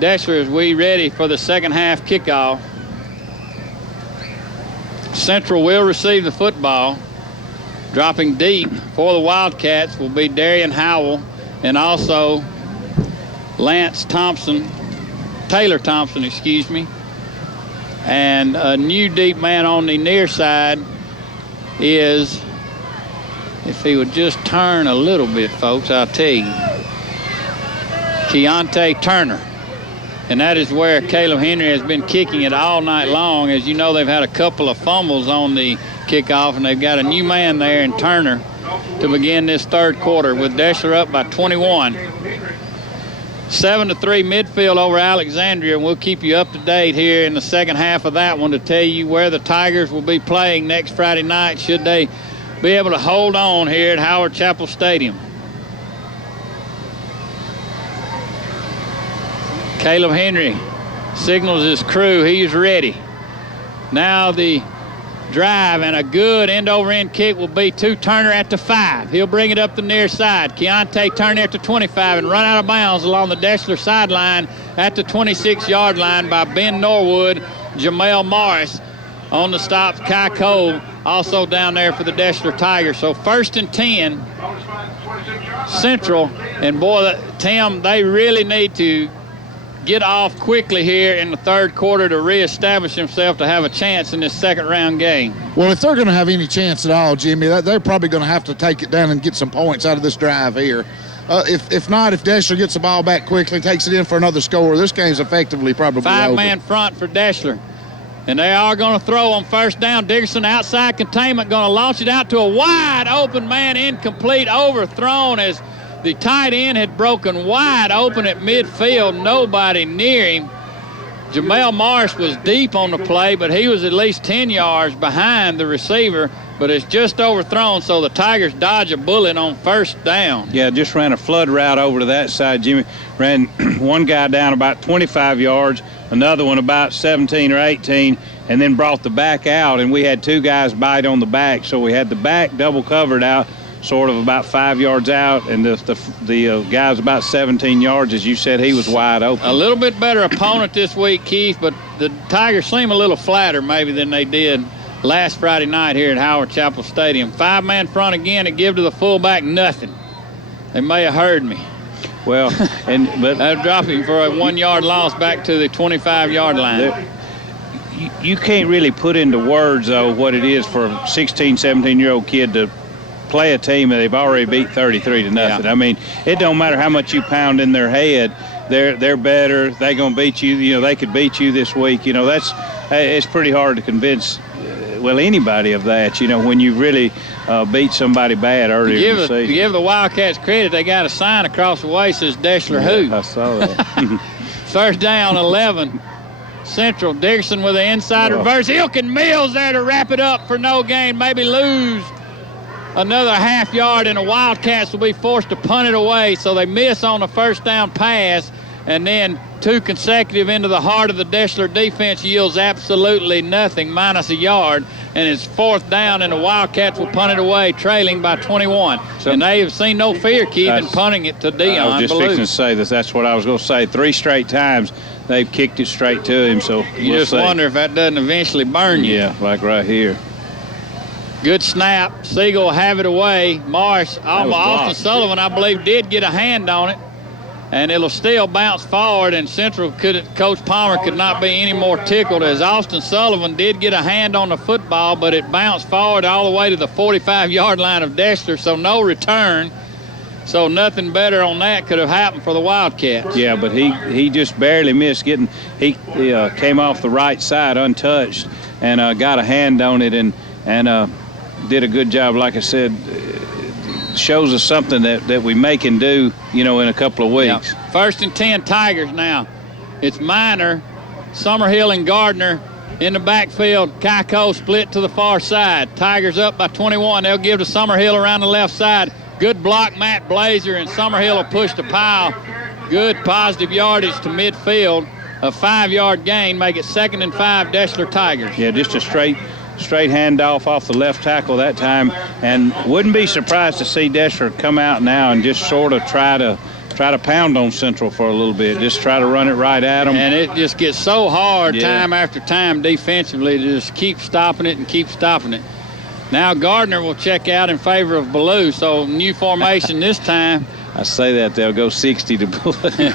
Deshler, as we ready for the second half kickoff. Central will receive the football. Dropping deep for the Wildcats will be Darian Howell and also Taylor Thompson, excuse me. And a new deep man on the near side is, if he would just turn a little bit, folks, I'll tell you, Keontae Turner. And that is where Caleb Henry has been kicking it all night long. As you know, they've had a couple of fumbles on the kickoff, and they've got a new man there in Turner to begin this third quarter with Deshler up by 21. 7-3 midfield over Alexandria, and we'll keep you up to date here in the second half of that one to tell you where the Tigers will be playing next Friday night should they be able to hold on here at Howard Chapel Stadium. Caleb Henry signals his crew. He's ready. Now the drive and a good end-over-end kick will be to Turner at the 5. He'll bring it up the near side. Keontae Turner at the 25 and run out of bounds along the Deshler sideline at the 26-yard line by Ben Norwood. Jamel Morris on the stop. Kai Cole also down there for the Deshler Tigers. So 1st and 10, Central. And boy, Tim, they really need to get off quickly here in the third quarter to reestablish himself to have a chance in this second round game. Well, if they're going to have any chance at all, Jimmy, they're probably going to have to take it down and get some points out of this drive here. If not, if Deshler gets the ball back quickly, takes it in for another score, this game's effectively probably over. 5-man front for Deshler. And they are going to throw on first down. Dickerson outside containment, going to launch it out to a wide open man, incomplete, overthrown as the tight end had broken wide open at midfield. Nobody near him. Jamel Morris was deep on the play, but he was at least 10 yards behind the receiver, but it's just overthrown, so the Tigers dodge a bullet on first down. Yeah, just ran a flood route over to that side, Jimmy. Ran one guy down about 25 yards, another one about 17 or 18, and then brought the back out, and we had two guys bite on the back, so we had the back double covered out, sort of about 5 yards out, and the guy's about 17 yards. As you said, he was wide open. A little bit better opponent this week, Keith, but the Tigers seem a little flatter maybe than they did last Friday night here at Howard Chapel Stadium. 5-man front again to give to the fullback, nothing. They may have heard me. Well, but they're dropping for a 1-yard loss back to the 25-yard line. You can't really put into words, though, what it is for a 16, 17-year-old kid to play a team that they've already beat 33-0. Yeah. I mean, it don't matter how much you pound in their head. They're better. They're going to beat you. You know, they could beat you this week. You know, it's pretty hard to convince, anybody of that, when you really beat somebody bad earlier in the season. To give the Wildcats credit, they got a sign across the way that says Deshler who. I saw that. First down, 11. Central. Dickerson with the inside reverse. Ilkin Mills there to wrap it up for no gain. Maybe lose another half yard, and the Wildcats will be forced to punt it away. So they miss on the first down pass, and then two consecutive into the heart of the Deshler defense yields absolutely nothing, minus a yard, and it's 4th down, and the Wildcats will punt it away, trailing by 21. And they have seen no fear, Keith, in punting it to Dion. I was just fixing to say that's what I was going to say. 3 straight times they've kicked it straight to him. So you just wonder if that doesn't eventually burn you. Yeah, like right here. Good snap. Siegel will have it away. Morris, Austin Sullivan, I believe, did get a hand on it. And it'll still bounce forward, and Central Coach Palmer could not be any more tickled, as Austin Sullivan did get a hand on the football, but it bounced forward all the way to the 45-yard line of Deshler, so no return. So nothing better on that could have happened for the Wildcats. Yeah, but he just barely missed getting. He came off the right side untouched and got a hand on it and did a good job. Like I said, shows us something that we may can do, in a couple of weeks. Yeah. 1st and 10 Tigers now. It's Minor, Summerhill, and Gardner in the backfield. Keiko split to the far side. Tigers up by 21. They'll give to Summerhill around the left side. Good block, Matt Blazer, and Summerhill will push the pile. Good positive yardage to midfield. A 5-yard gain, make it 2nd and 5, Deshler Tigers. Yeah, just a straight handoff off the left tackle that time, and wouldn't be surprised to see Deshler come out now and just sort of try to try to pound on Central for a little bit. Just try to run it right at them. And it just gets so hard time after time defensively to just keep stopping it and keep stopping it. Now Gardner will check out in favor of Ballou, so new formation this time. I say that, they'll go 60 to Ballou.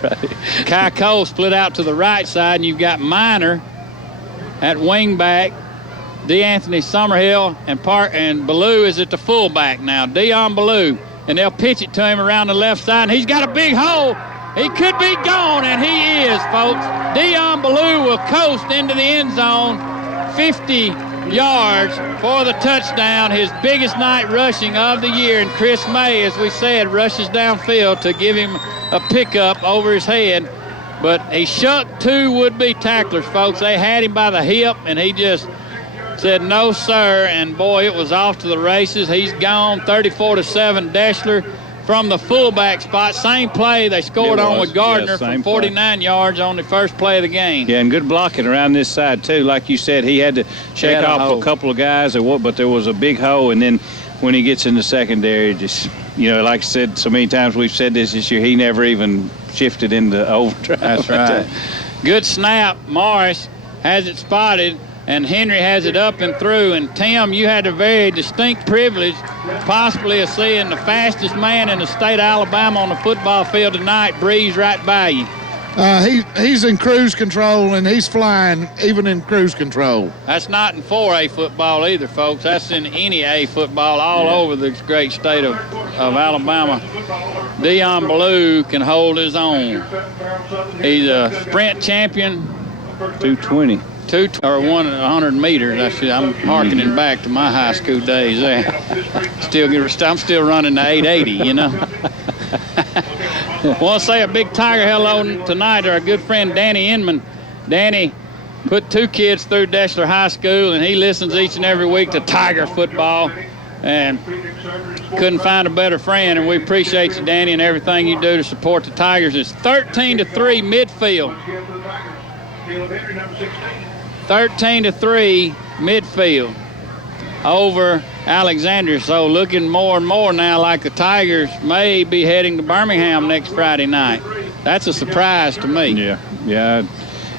Kai Cole split out to the right side, and you've got Minor at wingback, DeAnthony Summerhill, and Ballou is at the fullback now. Dion Ballou, and they'll pitch it to him around the left side, and he's got a big hole. He could be gone, and he is, folks. Dion Ballou will coast into the end zone, 50 yards for the touchdown, his biggest night rushing of the year. And Chris May, as we said, rushes downfield to give him a pickup over his head. But he shucked two would-be tacklers, folks. They had him by the hip, and he just said, no, sir. And, boy, it was off to the races. He's gone 34-7. Deshler from the fullback spot. Same play they scored on with Gardner from 49 yards on the first play of the game. Yeah, and good blocking around this side, too. Like you said, he had to shake off a couple of guys, but there was a big hole. And then when he gets in the secondary, just, like I said so many times, we've said this year, he never even shifted into overdrive. That's right. Good snap. Morris has it spotted, and Henry has it up and through. And, Tim, you had a very distinct privilege possibly of seeing the fastest man in the state of Alabama on the football field tonight breeze right by you. He's in cruise control, and he's flying even in cruise control. That's not in 4A football either, folks. That's in any A football all over the great state of Alabama. Dion Ballou can hold his own. He's a sprint champion. 220. 100 meters. I'm hearkening back to my high school days there. I'm still running the 880, I want to say a big Tiger hello tonight to our good friend Danny Inman. Danny put two kids through Deshler High School, and he listens each and every week to Tiger football, and couldn't find a better friend. And we appreciate you, Danny, and everything you do to support the Tigers. It's 13-3 midfield. 13-3 midfield over Alexander. So looking more and more now like the Tigers may be heading to Birmingham next Friday night. That's a surprise to me. Yeah.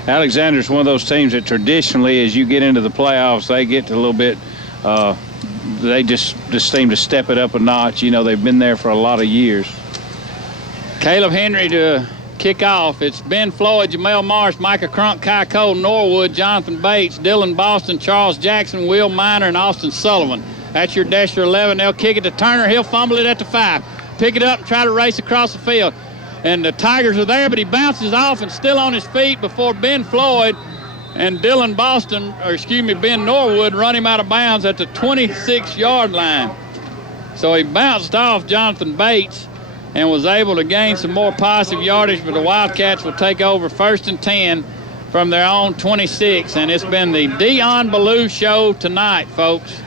Alexander's one of those teams that traditionally, as you get into the playoffs, they get to a little bit, they just seem to step it up a notch. They've been there for a lot of years. Caleb Henry to kick off. It's Ben Floyd, Jamel Marsh, Micah Crunk, Kai Cole, Norwood, Jonathan Bates, Dylan Boston, Charles Jackson, Will Minor, and Austin Sullivan. That's your Deshler 11. They'll kick it to Turner. He'll fumble it at the 5. Pick it up and try to race across the field. And the Tigers are there, but he bounces off and still on his feet before Ben Floyd and Ben Norwood run him out of bounds at the 26-yard line. So he bounced off Jonathan Bates and was able to gain some more positive yardage, but the Wildcats will take over 1st and 10 from their own 26. And it's been the Dion Ballou show tonight, folks.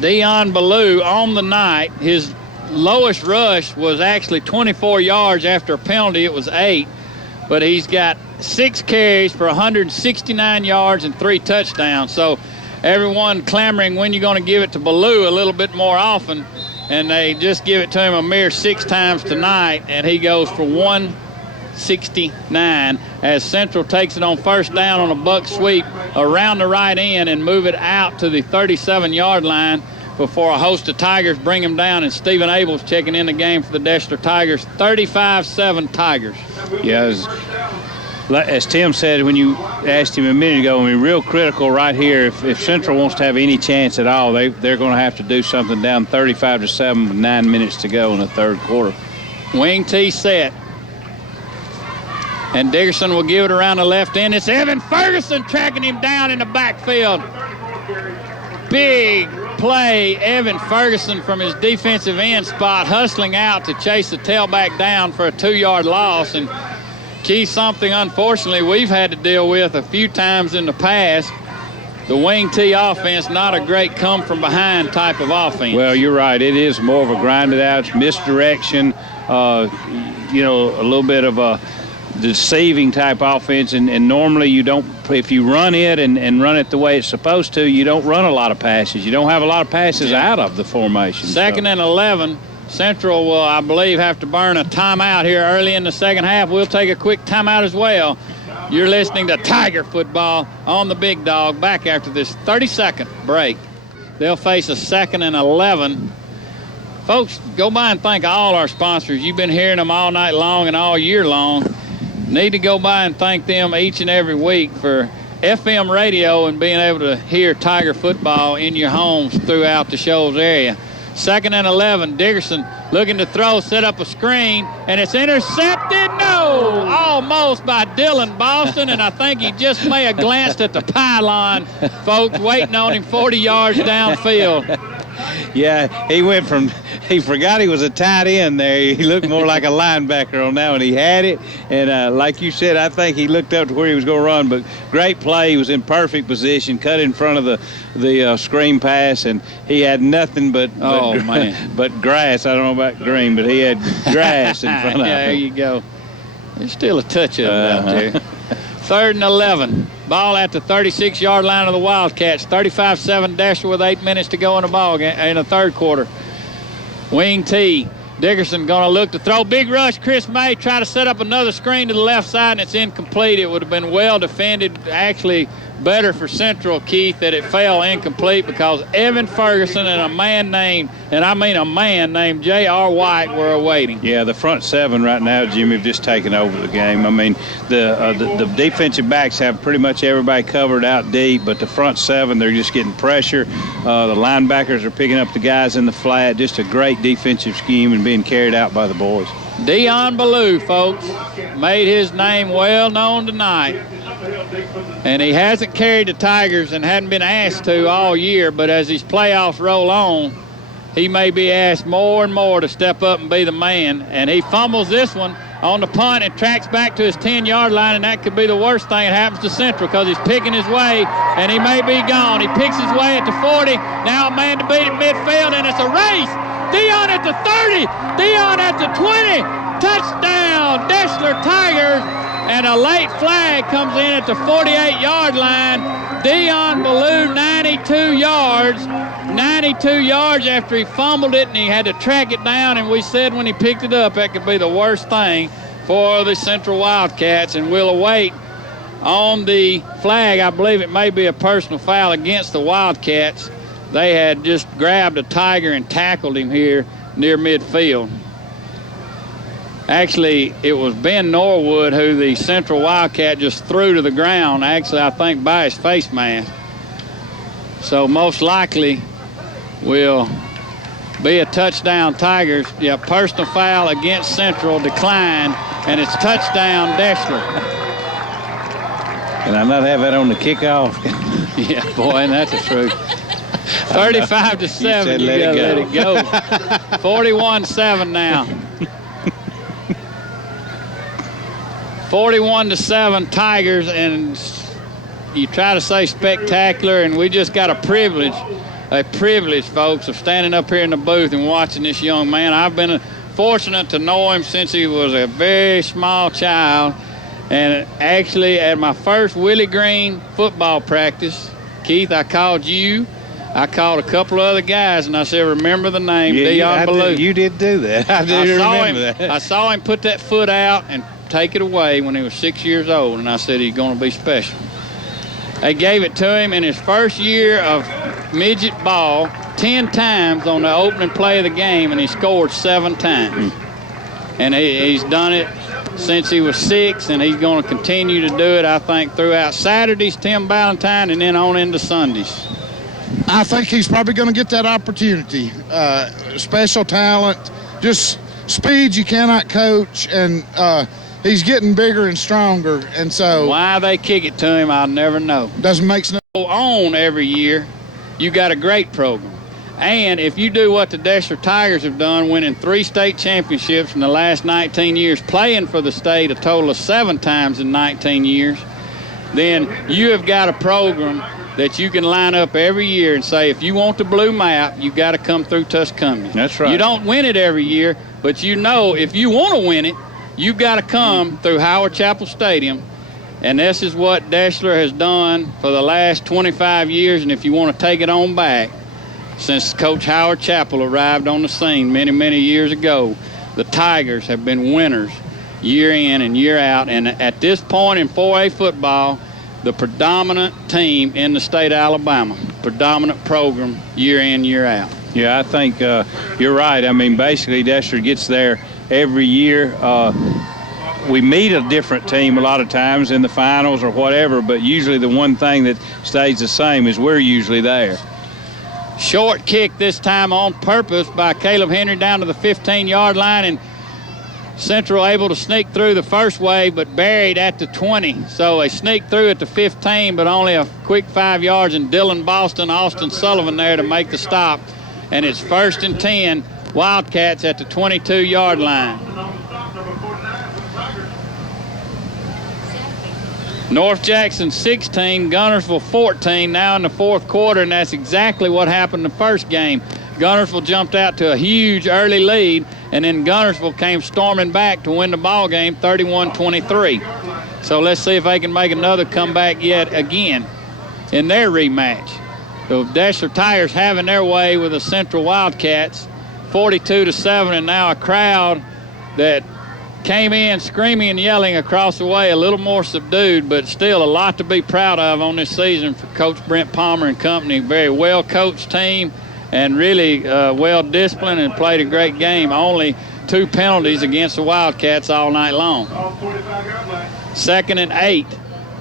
Dion Ballou on the night. His lowest rush was actually 24 yards after a penalty. It was 8. But he's got 6 carries for 169 yards and 3 touchdowns. So everyone clamoring when you're going to give it to Ballou a little bit more often. And they just give it to him a mere 6 times tonight, and he goes for 169 as Central takes it on 1st down on a buck sweep around the right end and move it out to the 37-yard line before a host of Tigers bring him down, and Stephen Abel's checking in the game for the Deshler Tigers. 35-7 Tigers. Yeah, as Tim said when you asked him a minute ago, real critical right here. If Central wants to have any chance at all, they're going to have to do something down 35-7 with 9 minutes to go in the third quarter. Wing T set. And Dickerson will give it around the left end. It's Evan Ferguson tracking him down in the backfield. Big play. Evan Ferguson from his defensive end spot hustling out to chase the tailback down for a 2-yard loss. And something, unfortunately, we've had to deal with a few times in the past. The wing T offense, not a great come-from-behind type of offense. Well, you're right. It is more of a grinded-out misdirection, a little bit of a deceiving type offense. And normally you don't, if you run it and run it the way it's supposed to, you don't run a lot of passes. You don't have a lot of passes out of the formation. 2nd and 11. Central will, I believe, have to burn a timeout here early in the second half. We'll take a quick timeout as well. You're listening to Tiger Football on the Big Dog. Back after this 30-second break. They'll face a 2nd and 11. Folks, go by and thank all our sponsors. You've been hearing them all night long and all year long. Need to go by and thank them each and every week for FM radio and being able to hear Tiger Football in your homes throughout the Shoals area. 2nd and 11. Dickerson looking to throw, set up a screen, and it's intercepted. No! Almost by Dylan Boston, and I think he just may have glanced at the pylon. Folks waiting on him 40 yards downfield. Yeah, he forgot he was a tight end there. He looked more like a linebacker on that one. He had it, and like you said, I think he looked up to where he was going to run, but great play. He was in perfect position, cut in front of the screen pass, and he had nothing but grass. I don't know about green, but he had grass in front of him. Yeah, there you go. There's still a touch of it out there. 3rd and 11. Ball at the 36-yard line of the Wildcats. 35-7 Deshler with 8 minutes to go in the ball game, in the third quarter. Wing T. Dickerson going to look to throw. Big rush. Chris May try to set up another screen to the left side, and it's incomplete. It would have been well defended. Actually, better for Central, Keith, that it fell incomplete because Evan Ferguson and a man named J.R. White were awaiting. Yeah, the front 7 right now, Jimmy, have just taken over the game. I mean, the defensive backs have pretty much everybody covered out deep, but the front 7, they're just getting pressure. The linebackers are picking up the guys in the flat. Just a great defensive scheme and being carried out by the boys. Dion Ballou, folks, made his name well known tonight. And he hasn't carried the Tigers and hadn't been asked to all year, but as these playoffs roll on, he may be asked more and more to step up and be the man. And he fumbles this one on the punt and tracks back to his 10-yard line, and that could be the worst thing that happens to Central because he's picking his way, and he may be gone. He picks his way at the 40. Now a man to beat at midfield, and it's a race. Dion at the 30. Dion at the 20. Touchdown, Deshler Tigers. And a late flag comes in at the 48-yard line. Dion Ballou, 92 yards. 92 yards after he fumbled it, and he had to track it down. And we said when he picked it up, that could be the worst thing for the Central Wildcats. And we'll await on the flag. I believe it may be a personal foul against the Wildcats. They had just grabbed a Tiger and tackled him here near midfield. Actually, it was Ben Norwood who the Central Wildcat just threw to the ground, actually, I think, by his face mask. So most likely will be a touchdown Tigers. Yeah, personal foul against Central declined, and it's touchdown Deshler. Can I not have that on the kickoff? Yeah, boy, and that's the truth. 35-7. You gotta let it go. 41-7 now. 41-7 Tigers, and you try to say spectacular, and we just got a privilege, folks, of standing up here in the booth and watching this young man. I've been fortunate to know him since he was a very small child, and actually at my first Willie Green football practice, Keith, I called you. I called a couple of other guys, and I said, remember the name, Dion Ballou. You did do that. I remember that. I saw him put that foot out and take it away when he was 6 years old, and I said he's going to be special. They gave it to him in his first year of midget ball 10 times on the opening play of the game, and he scored 7 times. And he's done it since he was 6, and he's going to continue to do it, I think, throughout Saturdays, Tim Valentine, and then on into Sundays. I think he's probably going to get that opportunity. Special talent, just speed you cannot coach, and he's getting bigger and stronger, and so why they kick it to him, I'll never know. Doesn't make sense. On every year, you got a great program. And if you do what the Deshler Tigers have done, winning 3 state championships in the last 19 years, playing for the state a total of 7 times in 19 years, then you have got a program that you can line up every year and say, if you want the blue map, you've got to come through Tuscumbia. That's right. You don't win it every year, but you know if you want to win it, you've got to come through Howard Chapel Stadium. And this is what Deshler has done for the last 25 years, and if you want to take it on back, Since Coach Howard Chappell arrived on the scene many, many years ago, the Tigers have been winners year in and year out. And at this point in 4A football, the predominant team in the state of Alabama, predominant program year in, year out. Yeah, I think you're right. I mean, basically, Deshler gets there every year. We meet a different team a lot of times in the finals or whatever, but usually the one thing that stays the same is we're usually there. Short kick this time on purpose by Caleb Henry down to the 15-yard line, and Central able to sneak through the first wave, but buried at the 20. So they sneak through at the 15, but only a quick 5 yards, and Dylan Boston, Austin Sullivan there to make the stop. And it's 1st and 10, Wildcats at the 22-yard line. North Jackson 16, Gunnersville 14, now in the fourth quarter, and that's exactly what happened in the first game. Gunnersville jumped out to a huge early lead, and then Gunnersville came storming back to win the ball game 31-23. So let's see if they can make another comeback yet again in their rematch. The Deshler Tigers having their way with the Central Wildcats 42-7, and now a crowd that came in screaming and yelling across the way, a little more subdued, but still a lot to be proud of on this season for Coach Brent Palmer and company. Very well-coached team and really well-disciplined, and played a great game. Only 2 penalties against the Wildcats all night long. 2nd and 8.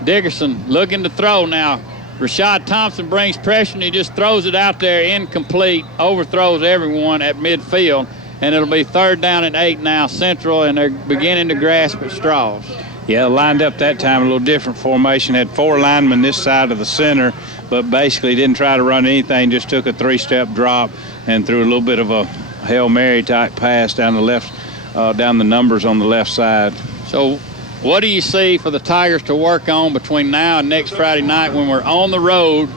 Dickerson looking to throw now. Rashad Thompson brings pressure, and he just throws it out there incomplete, overthrows everyone at midfield. And it'll be 3rd down and 8 now, Central, and they're beginning to grasp at straws. Yeah, lined up that time a little different formation. Had 4 linemen this side of the center, but basically didn't try to run anything, just took a 3-step drop and threw a little bit of a Hail Mary type pass down the left, down the numbers on the left side. So what do you see for the Tigers to work on between now and next Friday night when we're on the road,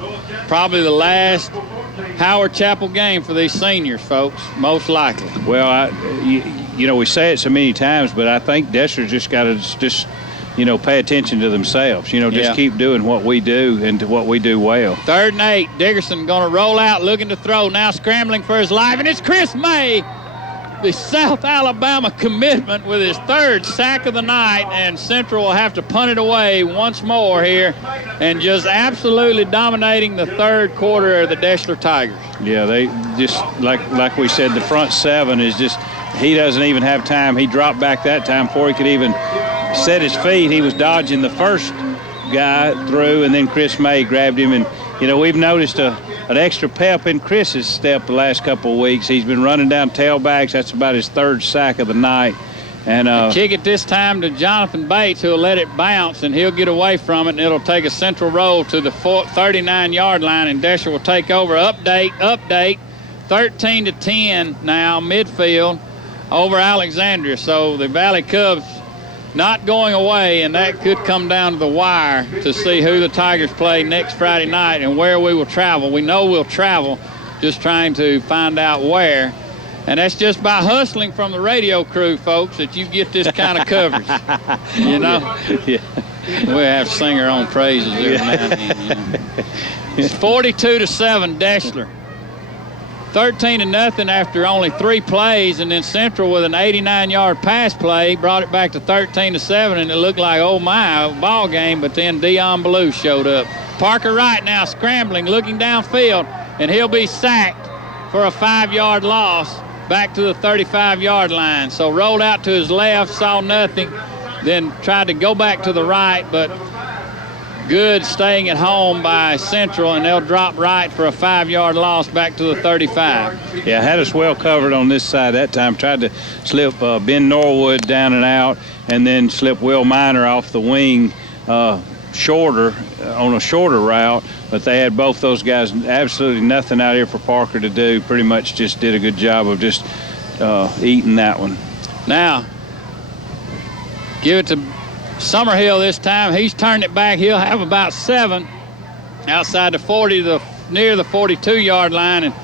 probably the last Howard Chappell game for these seniors, folks, most likely? Well, you know, we say it so many times, but I think Deshler's just got to pay attention to themselves. Just keep doing what we do and to what we do well. 3rd and 8. Dickerson going to roll out, looking to throw, now scrambling for his life, and it's Chris May, the South Alabama commitment, with his 3rd sack of the night, and Central will have to punt it away once more here, and just absolutely dominating the 3rd quarter of the Deshler Tigers. Yeah, they just, like we said, the front 7 is just, he doesn't even have time. He dropped back that time before he could even set his feet. He was dodging the first guy through, and then Chris May grabbed him, and we've noticed an extra pep in Chris's step the last couple of weeks. He's been running down tailbacks. That's about his 3rd sack of the night. And kick it this time to Jonathan Bates, who'll let it bounce, and he'll get away from it, and it'll take a Central roll to the 39-yard line, and Deshler will take over. Update, 13-10 now, midfield over Alexandria. So the Valley Cubs not going away, and that could come down to the wire to see who the Tigers play next Friday night and where we will travel. We know we'll travel, just trying to find out where. And that's just by hustling from the radio crew, folks, that you get this kind of coverage. Yeah. We have to sing our own praises every now and then. It's 42-7, Deshler. 13-0 after only 3 plays, and then Central with an 89-yard pass play brought it back to 13-7, and it looked like, oh my, a ball game, but then Dion Ballou showed up. Parker Wright now scrambling, looking downfield, and he'll be sacked for a 5-yard loss back to the 35-yard line. So rolled out to his left, saw nothing, then tried to go back to the right, but good staying at home by Central, and they'll drop Wright for a 5-yard loss back to the 35. Yeah, had us well covered on this side that time. Tried to slip Ben Norwood down and out, and then slip Will Miner off the wing shorter on a shorter route. But they had both those guys, absolutely nothing out here for Parker to do. Pretty much just did a good job of just eating that one. Now, give it to Summerhill this time. He's turned it back. He'll have about 7 outside the 40 near the 42-yard line. And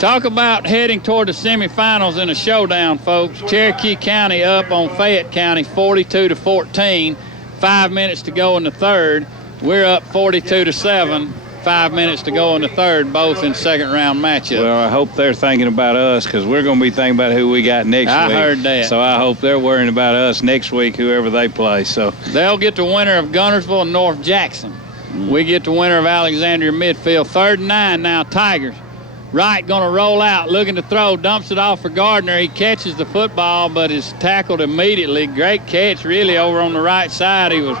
talk about heading toward the semifinals in a showdown, folks. Cherokee County up on Fayette County 42-14. 5 minutes to go in the 3rd. We're up 42-7. 5 minutes to go in the third, both in second-round matchups. Well, I hope they're thinking about us because we're going to be thinking about who we got next week. I heard that. So I hope they're worrying about us next week, whoever they play. So they'll get the winner of Gunnersville and North Jackson. We get the winner of Alexandria Midfield. 3rd and 9 now, Tigers. Wright going to roll out, looking to throw, dumps it off for Gardner. He catches the football, but is tackled immediately. Great catch, really, over on the right side. He was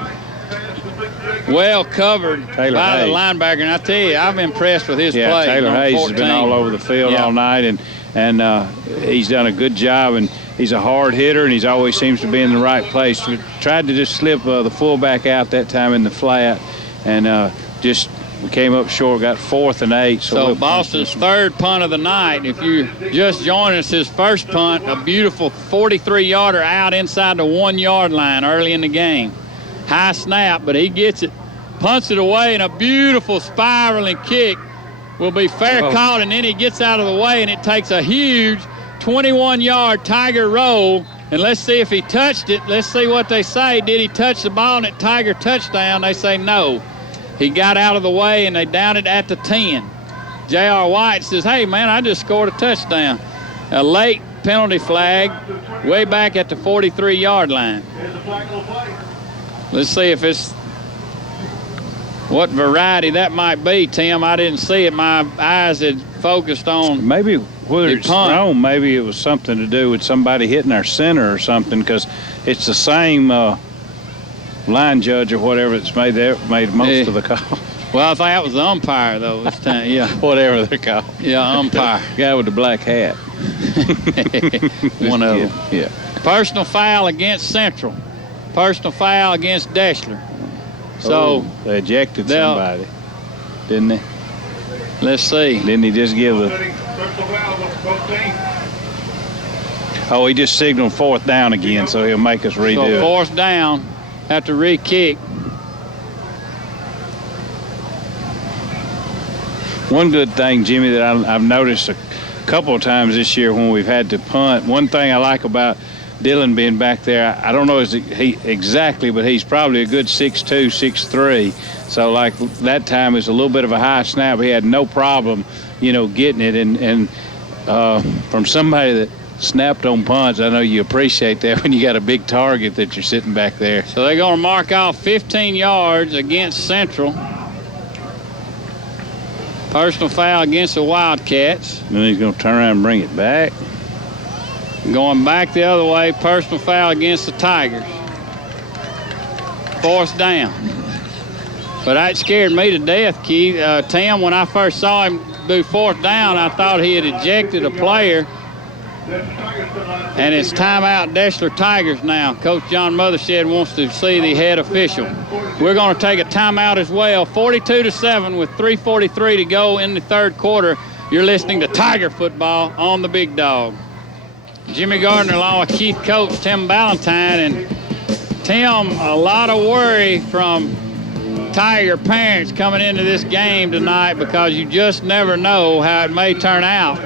well covered by the linebacker. And I tell you, I'm impressed with his play. Taylor Hayes has been all over the field all night, and he's done a good job. And he's a hard hitter, and he always seems to be in the right place. We tried to just slip the fullback out that time in the flat, and we came up short, got 4th and 8. So Boston's 3rd punt of the night. If you just joined us, his first punt, a beautiful 43-yarder out inside the 1-yard line early in the game. High snap, but he gets it, punts it away, and a beautiful spiraling kick will be fair caught, and then he gets out of the way, and it takes a huge 21-yard Tiger roll. And let's see if he touched it. Let's see what they say. Did he touch the ball and it Tiger touchdown? They say no. He got out of the way, and they down it at the 10. J.R. White says, hey, man, I just scored a touchdown. A late penalty flag way back at the 43-yard line. Let's see if it's what variety that might be, Tim. I didn't see it. My eyes had focused on maybe whether it's thrown, maybe it was something to do with somebody hitting our center or something, because it's the same line judge or whatever that's made most of the call. Well, I think that was the umpire, though, this time. Yeah. Whatever they're called. Yeah, umpire. Guy with the black hat. One of them. Yeah. Personal foul against Central. Personal foul against Deshler. So they ejected somebody, didn't they? Let's see. Didn't he just give the... Oh, he just signaled 4th down again, so he'll make us redo it. So 4th down. Have to re-kick. One good thing, Jimmy, that I've noticed a couple of times this year when we've had to punt, one thing I like about Dylan being back there, I don't know he exactly, but he's probably a good 6'2", 6'3". So like that time is a little bit of a high snap. He had no problem, getting it. And from somebody that snapped on punts, I know you appreciate that when you got a big target that you're sitting back there. So they're going to mark off 15 yards against Central. Personal foul against the Wildcats. And then he's going to turn around and bring it back. Going back the other way, personal foul against the Tigers. 4th down. But that scared me to death, Keith. Tim, when I first saw him do 4th down, I thought he had ejected a player. And it's timeout Deshler Tigers now. Coach John Mothershed wants to see the head official. We're going to take a timeout as well. 42-7 with 3:43 to go in the third quarter. You're listening to Tiger football on the Big Dog. Jimmy Gardner along with Keith Coates, Tim Ballantyne. And Tim, a lot of worry from Tiger parents coming into this game tonight because you just never know how it may turn out.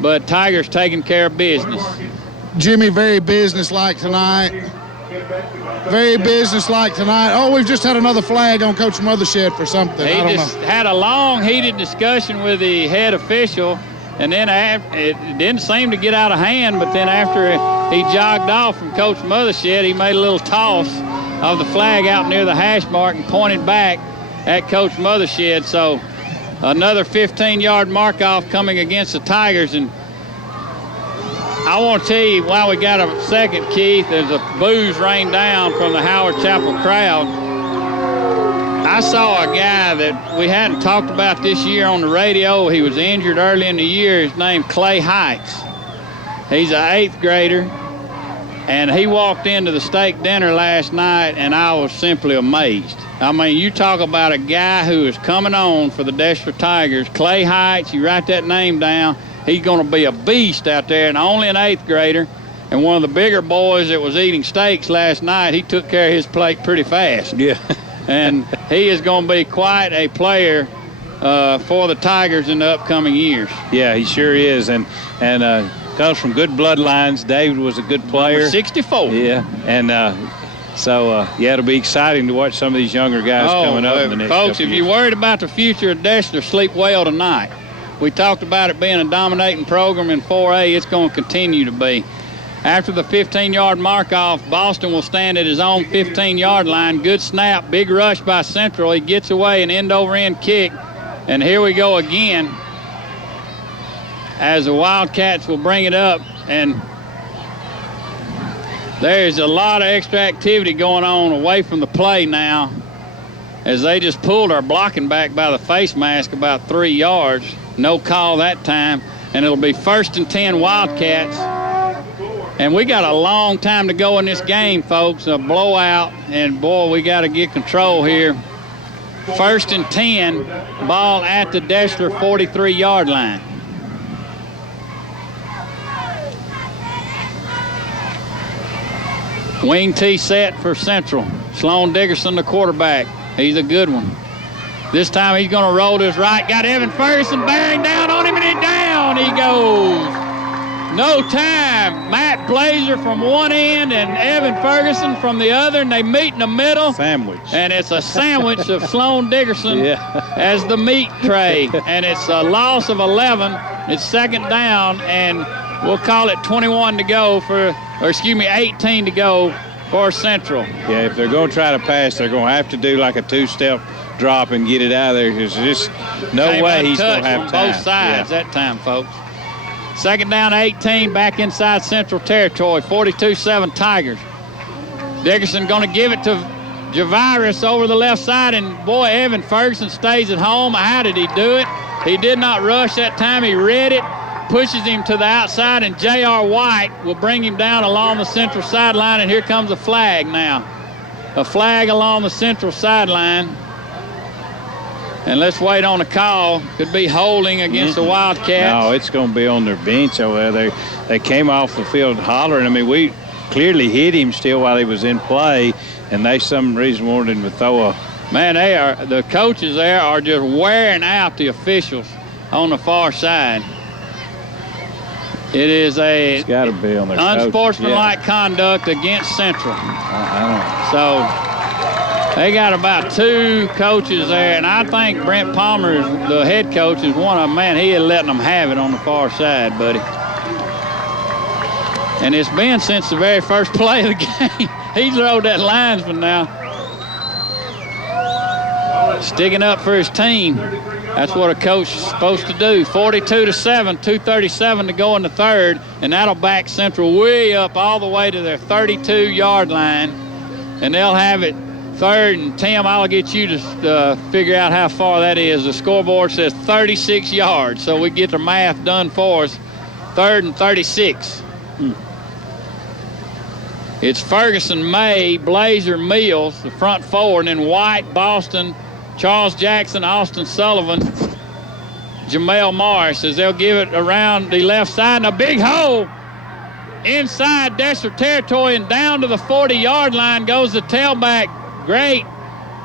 But Tiger's taking care of business. Jimmy, very businesslike tonight. Very businesslike tonight. Oh, we've just had another flag on Coach Mothershed for something. He I don't just know. had a long, heated discussion with the head official, and then it didn't seem to get out of hand, but then after he jogged off from Coach Mothershed, he made a little toss of the flag out near the hash mark and pointed back at Coach Mothershed. So another 15-yard mark-off coming against the Tigers. And I want to tell you, while we got a second, Keith, there's a booze rained down from the Howard Chapel crowd. I saw a guy that we hadn't talked about this year on the radio. He was injured early in the year. His name's Clay Heights. He's an 8th grader, and he walked into the steak dinner last night, and I was simply amazed. I mean, you talk about a guy who is coming on for the Deshler Tigers. Clay Heights, you write that name down. He's going to be a beast out there, and only an 8th grader. And one of the bigger boys that was eating steaks last night, he took care of his plate pretty fast. Yeah. And he is going to be quite a player for the Tigers in the upcoming years. Yeah, he sure is. And comes from good bloodlines. David was a good player. Number 64. Yeah. And So, yeah, it'll be exciting to watch some of these younger guys coming up in the next folks, if couple you're years. worried about the future of Deshler, sleep well tonight. We talked about it being a dominating program in 4A. It's going to continue to be. After the 15-yard mark-off, Boston will stand at his own 15-yard line. Good snap, big rush by Central. He gets away, an end-over-end kick. And here we go again as the Wildcats will bring it up. And there's a lot of extra activity going on away from the play now as they just pulled our blocking back by the face mask about 3 yards. No call that time. And it'll be 1st and 10 Wildcats. And we got a long time to go in this game, folks. A blowout. And, boy, we got to get control here. 1st and 10, ball at the Deshler 43-yard line. Wing T set for Central. Sloan Dickerson, the quarterback. He's a good one. This time he's going to roll to his right. Got Evan Ferguson bearing down on him, and down he goes. No time. Matt Blazer from one end and Evan Ferguson from the other, and they meet in the middle. Sandwich. And it's a sandwich of Sloan Dickerson as the meat tray. And it's a loss of 11. It's 2nd down, and we'll call it 21 to go for, or excuse me, 18 to go for Central. Yeah, if they're going to try to pass, they're going to have to do like a 2-step drop and get it out of there. There's just no way he's going to have time. Both sides that time, folks. 2nd down, 18, back inside Central territory, 42-7 Tigers. Dickerson going to give it to Javirus over the left side, and boy, Evan Ferguson stays at home. How did he do it? He did not rush that time. He read it, pushes him to the outside, and J.R. White will bring him down along the Central sideline, and here comes a flag now. A flag along the Central sideline. And let's wait on a call. Could be holding against the Wildcats. No, it's going to be on their bench over there. They came off the field hollering. I mean, we clearly hit him still while he was in play, and they some reason wanted him to throw a. Man, the coaches there are just wearing out the officials on the far side. It is it's got to be on their unsportsmanlike conduct against Central. So they got about 2 coaches there, and I think Brent Palmer, the head coach, is one of them. Man, he is letting them have it on the far side, buddy. And it's been since the very first play of the game. He's rode that linesman now. Sticking up for his team. That's what a coach is supposed to do. 42-7, 2:37 to go in the 3rd, and that'll back Central way up all the way to their 32-yard line, and they'll have it 3rd, and Tim, I'll get you to figure out how far that is. The scoreboard says 36 yards, so we get the math done for us. 3rd and 36. It's Ferguson, May, Blazer, Mills, the front 4, and then White, Boston, Charles Jackson, Austin Sullivan, Jamel Morris, as they'll give it around the left side, and a big hole inside Deshler territory, and down to the 40-yard line goes the tailback. Great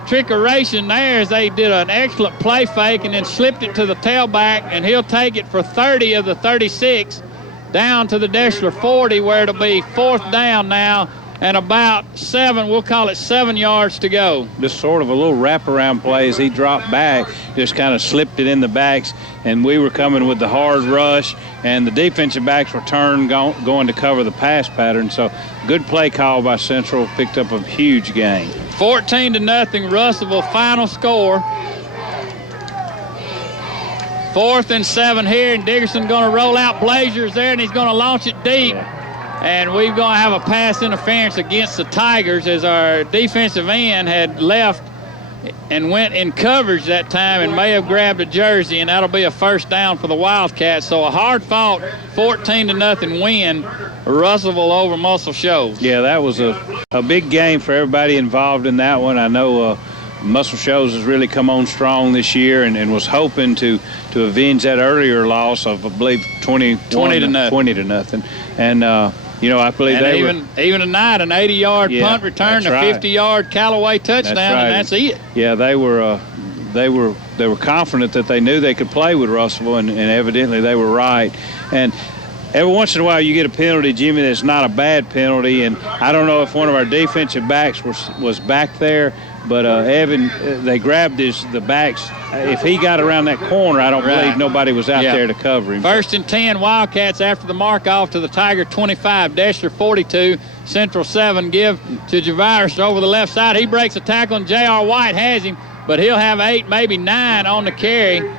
trickeration there as they did an excellent play fake and then slipped it to the tailback, and he'll take it for 30 of the 36 down to the Deshler 40, where it'll be 4th down now and about 7, we'll call it 7 yards to go. Just sort of a little wraparound play as he dropped back, just kind of slipped it in the backs, and we were coming with the hard rush, and the defensive backs were turned going to cover the pass pattern. So good play call by Central, picked up a huge gain. 14-0 Russellville final score. 4th and 7 here, and Dickerson going to roll out. Blazer's there, and he's going to launch it deep. And we're going to have a pass interference against the Tigers as our defensive end had left and went in coverage that time and may have grabbed a jersey, and that'll be a 1st down for the Wildcats. So a hard-fought 14-0 win, Russellville over Muscle Shoals. Yeah, that was a big game for everybody involved in that one. I know Muscle Shoals has really come on strong this year and was hoping to avenge that earlier loss of, I believe, 20 to nothing. And I believe even tonight, an 80-yard punt return, a 50-yard Callaway touchdown, and that's it. Yeah, they were confident that they knew they could play with Russellville, and evidently they were right. And every once in a while you get a penalty, Jimmy, that's not a bad penalty, and I don't know if one of our defensive backs was back there, but Evan, they grabbed the backs. If he got around that corner, I don't believe nobody was out there to cover him. 1st and 10, Wildcats after the mark off to the Tiger 25, Deshler 42, Central 7, give to Javirus over the left side. He breaks a tackle, and J.R. White has him, but he'll have 8, maybe 9 on the carry.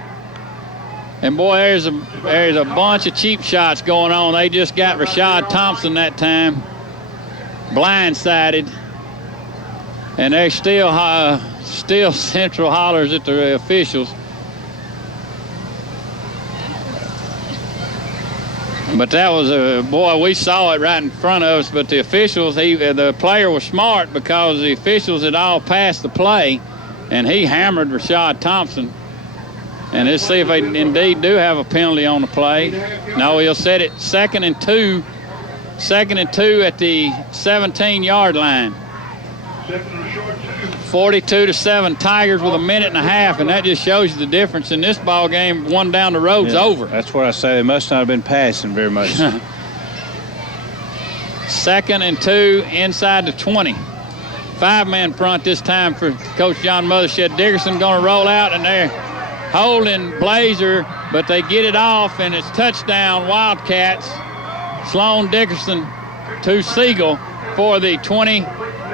And, boy, there's a bunch of cheap shots going on. They just got Rashad Thompson that time blindsided. And they're still Central hollers at the officials. But that was boy, we saw it right in front of us, but the officials, the player was smart because the officials had all passed the play, and he hammered Rashad Thompson. And let's see if they indeed do have a penalty on the play. No, he'll set it 2nd and 2. 2nd and 2 at the 17-yard line. 42-7, Tigers with a minute and a half, and that just shows you the difference in this ball game. One down the road's over. That's what I say. They must not have been passing very much. 2nd and 2 inside the 20. 5-man front this time for Coach John Mothershed. Dickerson going to roll out, and they're holding Blazer, but they get it off, and it's touchdown Wildcats. Sloan Dickerson to Siegel for the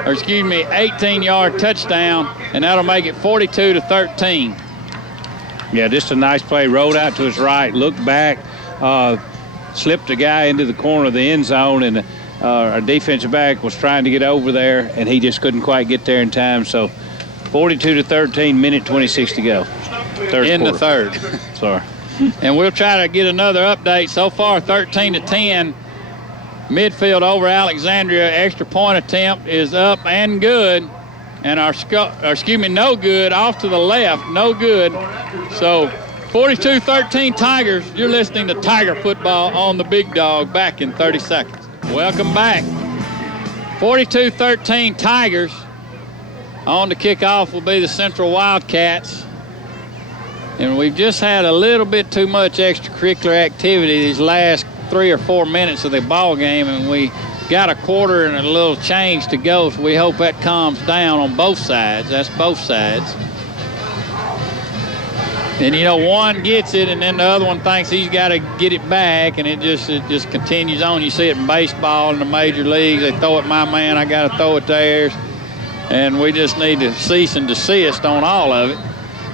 18-yard touchdown, and that'll make it 42-13. Yeah, just a nice play. Rolled out to his right, looked back, slipped a guy into the corner of the end zone, and our defensive back was trying to get over there, and he just couldn't quite get there in time. So 42-13, minute 26 to go. The third. Sorry. And we'll try to get another update. So far, 13-10. Midfield over Alexandria. Extra point attempt is up and good. And no good off to the left. No good. So 42-13 Tigers. You're listening to Tiger Football on the Big Dog. Back in 30 seconds. Welcome back. 42-13 Tigers. On to kick off will be the Central Wildcats. And we've just had a little bit too much extracurricular activity these last 3 or 4 minutes of the ball game, and we got a quarter and a little change to go, so we hope that calms down on both sides. That's both sides. And, one gets it, and then the other one thinks he's got to get it back, and it just continues on. You see it in baseball in the major leagues. They throw it my man, I got to throw it theirs. And we just need to cease and desist on all of it.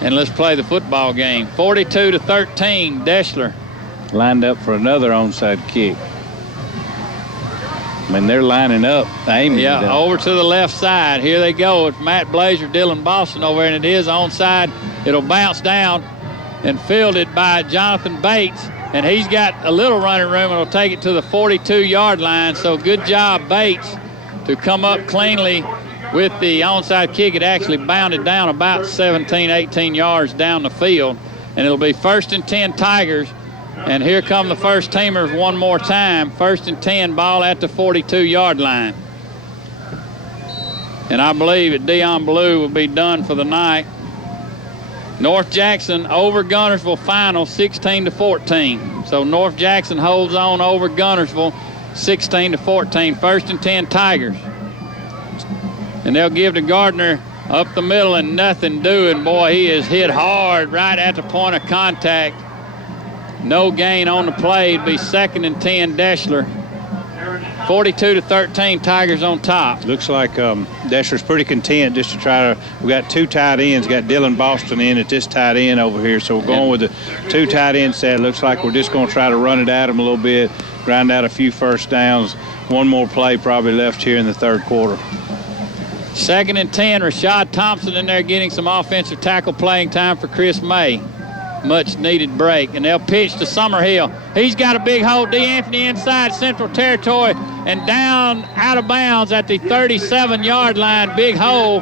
And let's play the football game. 42-13, Deshler. Lined up for another onside kick. I mean, they're lining up, aiming. Yeah, over to the left side. Here they go. It's Matt Blazer, Dylan Boston over there, and it is onside. It'll bounce down and fielded by Jonathan Bates. And he's got a little running room, and will take it to the 42-yard line. So good job, Bates, to come up cleanly with the onside kick. It actually bounded down about 17, 18 yards down the field. And it'll be 1st and 10 Tigers. And here come the first teamers one more time. 1st and 10, ball at the 42-yard line. And I believe that Dion Blue will be done for the night. North Jackson over Guntersville final 16-14. So North Jackson holds on over Guntersville 16-14. 1st and 10 Tigers. And they'll give to Gardner up the middle and nothing doing. Boy, he is hit hard right at the point of contact. No gain on the play. It'd be 2nd and 10 Deshler. 42-13 Tigers on top. Looks like Deshler's pretty content just to try to. We got 2 tight ends. Got Dylan Boston in at this tight end over here. So we're going with the 2 tight end set. Looks like we're just going to try to run it at them a little bit, grind out a few first downs. One more play probably left here in the third quarter. 2nd and 10, Rashad Thompson in there getting some offensive tackle playing time for Chris May. Much needed break. And they'll pitch to Summerhill. He's got a big hole. D'Anthony inside Central territory and down out of bounds at the 37-yard line. Big hole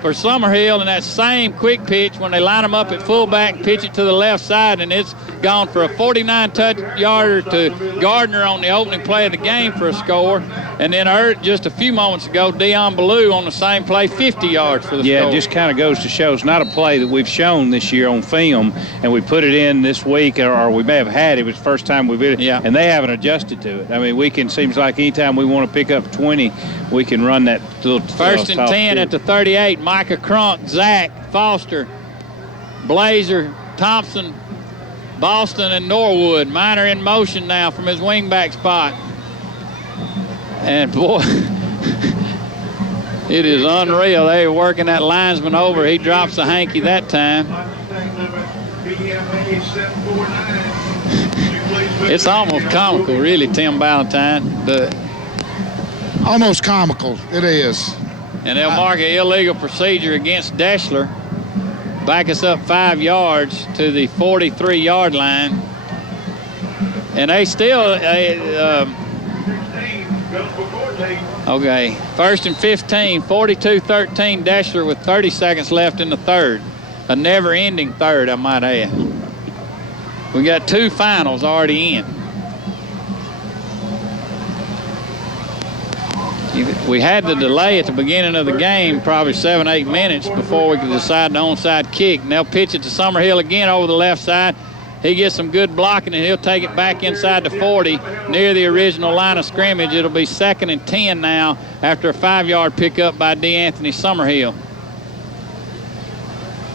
for Summerhill. And that same quick pitch when they line him up at fullback and pitch it to the left side. And it's gone for a 49-yarder to Gardner on the opening play of the game for a score. And then just a few moments ago, Dion Ballou on the same play, 50 yards for the score. Yeah, it just kind of goes to show it's not a play that we've shown this year on film, and we put it in this week, or we may have had it. It was the first time we've been, and they haven't adjusted to it. I mean, seems like anytime we want to pick up 20, we can run that little first and 10 at the 38. Micah Crunk, Zach, Foster, Blazer, Thompson, Boston, and Norwood. Miner in motion now from his wingback spot. And boy, it is unreal. They are working that linesman over. He drops the hanky that time. It's almost comical, really, Tim Ballantyne. Almost comical, it is. And they'll mark an illegal procedure against Deshler. Back us up 5 yards to the 43-yard line. And they still, okay, first and 15, 42-13, Deshler with 30 seconds left in the third. A never-ending third, I might add. We got 2 finals already in. We had the delay at the beginning of the game, probably 7-8 minutes before we could decide the onside kick. And they'll pitch it to Summerhill again over the left side. He gets some good blocking, and he'll take it back inside the 40 near the original line of scrimmage. It'll be 2nd and 10 now after a 5-yard pickup by D'Anthony Summerhill.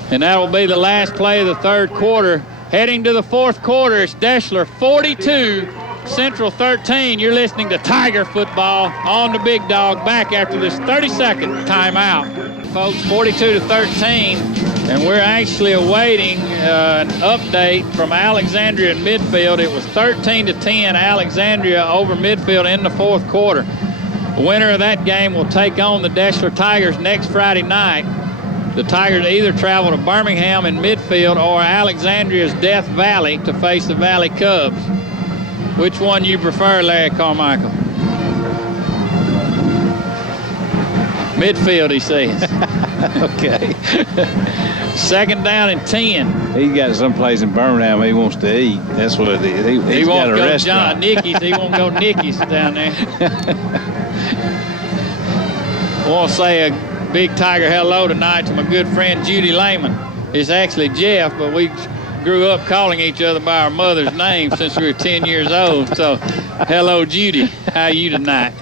And that will be the last play of the third quarter. Heading to the fourth quarter, it's Deshler 42, Central 13. You're listening to Tiger football on the Big Dog, back after this 30-second timeout. Folks, 42-13, and we're actually awaiting an update from Alexandria in midfield. It was 13-10, Alexandria over midfield in the fourth quarter. The winner of that game will take on the Deshler Tigers next Friday night. The Tigers either travel to Birmingham in midfield or Alexandria's Death Valley to face the Valley Cubs. Which one you prefer, Larry Carmichael? Midfield, he says. Okay. 2nd down and 10. He's got someplace in Birmingham he wants to eat. That's what it is. He won't got a go restaurant. John Nicky's. He won't go Nicky's down there. I want to say a big Tiger hello tonight to my good friend Judy Lehman. It's actually Jeff, but we grew up calling each other by our mother's name since we were 10 years old. So, hello, Judy. How are you tonight?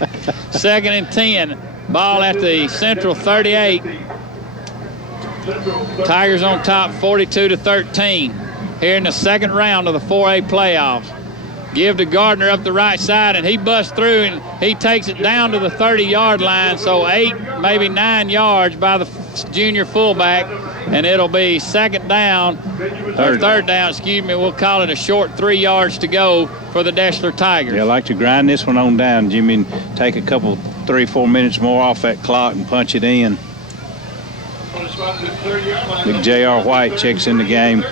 2nd and 10. Ball at the Central 38. Tigers on top, 42-13. Here in the second round of the 4A playoffs. Give to Gardner up the right side, and he busts through, and he takes it down to the 30-yard line. So 8, maybe 9 yards by the junior fullback, and it'll be third down, excuse me. We'll call it a short 3 yards to go for the Deshler Tigers. Yeah, I like to grind this one on down, Jimmy, and take a couple, 3-4 minutes more off that clock and punch it in. Big J.R. White checks in the game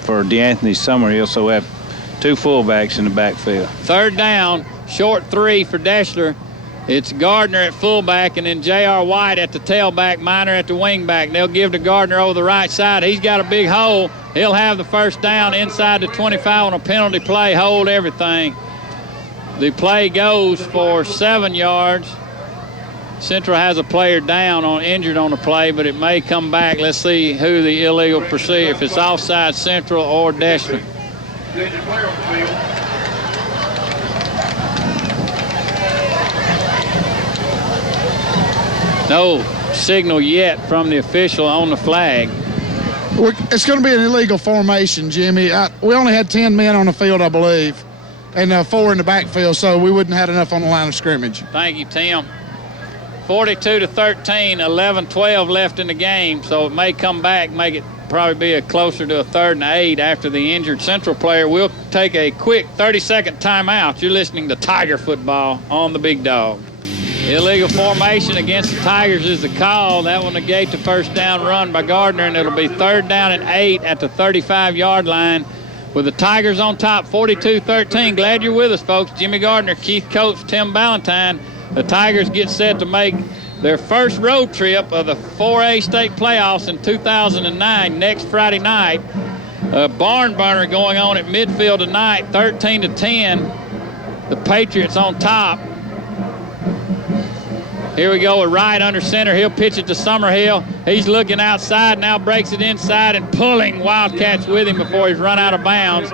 for D'Anthony Summerhill, so we have 2 fullbacks in the backfield. 3rd down, short 3 for Deshler. It's Gardner at fullback, and then J.R. White at the tailback, Miner at the wingback. They'll give to Gardner over the right side. He's got a big hole. He'll have the first down inside the 25 on a penalty play, hold everything. The play goes for 7 yards. Central has a player down injured on the play, but it may come back. Let's see who the illegal procedure, if it's offside Central or Deshler. No signal yet from the official on the flag. It's going to be an illegal formation, Jimmy. We only had 10 men on the field, I believe, and 4 in the backfield, so we wouldn't have enough on the line of scrimmage. Thank you, Tim. 42-13, 11-12 left in the game, so it may come back, make it probably be closer to a 3rd and 8 after the injured Central player. We'll take a quick 30-second timeout. You're listening to Tiger football on the Big Dog. Illegal formation against the Tigers is the call. That will negate the first down run by Gardner, and it'll be 3rd down and 8 at the 35-yard line with the Tigers on top, 42-13. Glad you're with us, folks. Jimmy Gardner, Keith Coates, Tim Ballantyne. The Tigers get set to make their first road trip of the 4A state playoffs in 2009 next Friday night. A barn burner going on at midfield tonight, 13-10. The Patriots on top. Here we go with Wright under center. He'll pitch it to Summerhill. He's looking outside, now breaks it inside and pulling Wildcats with him before he's run out of bounds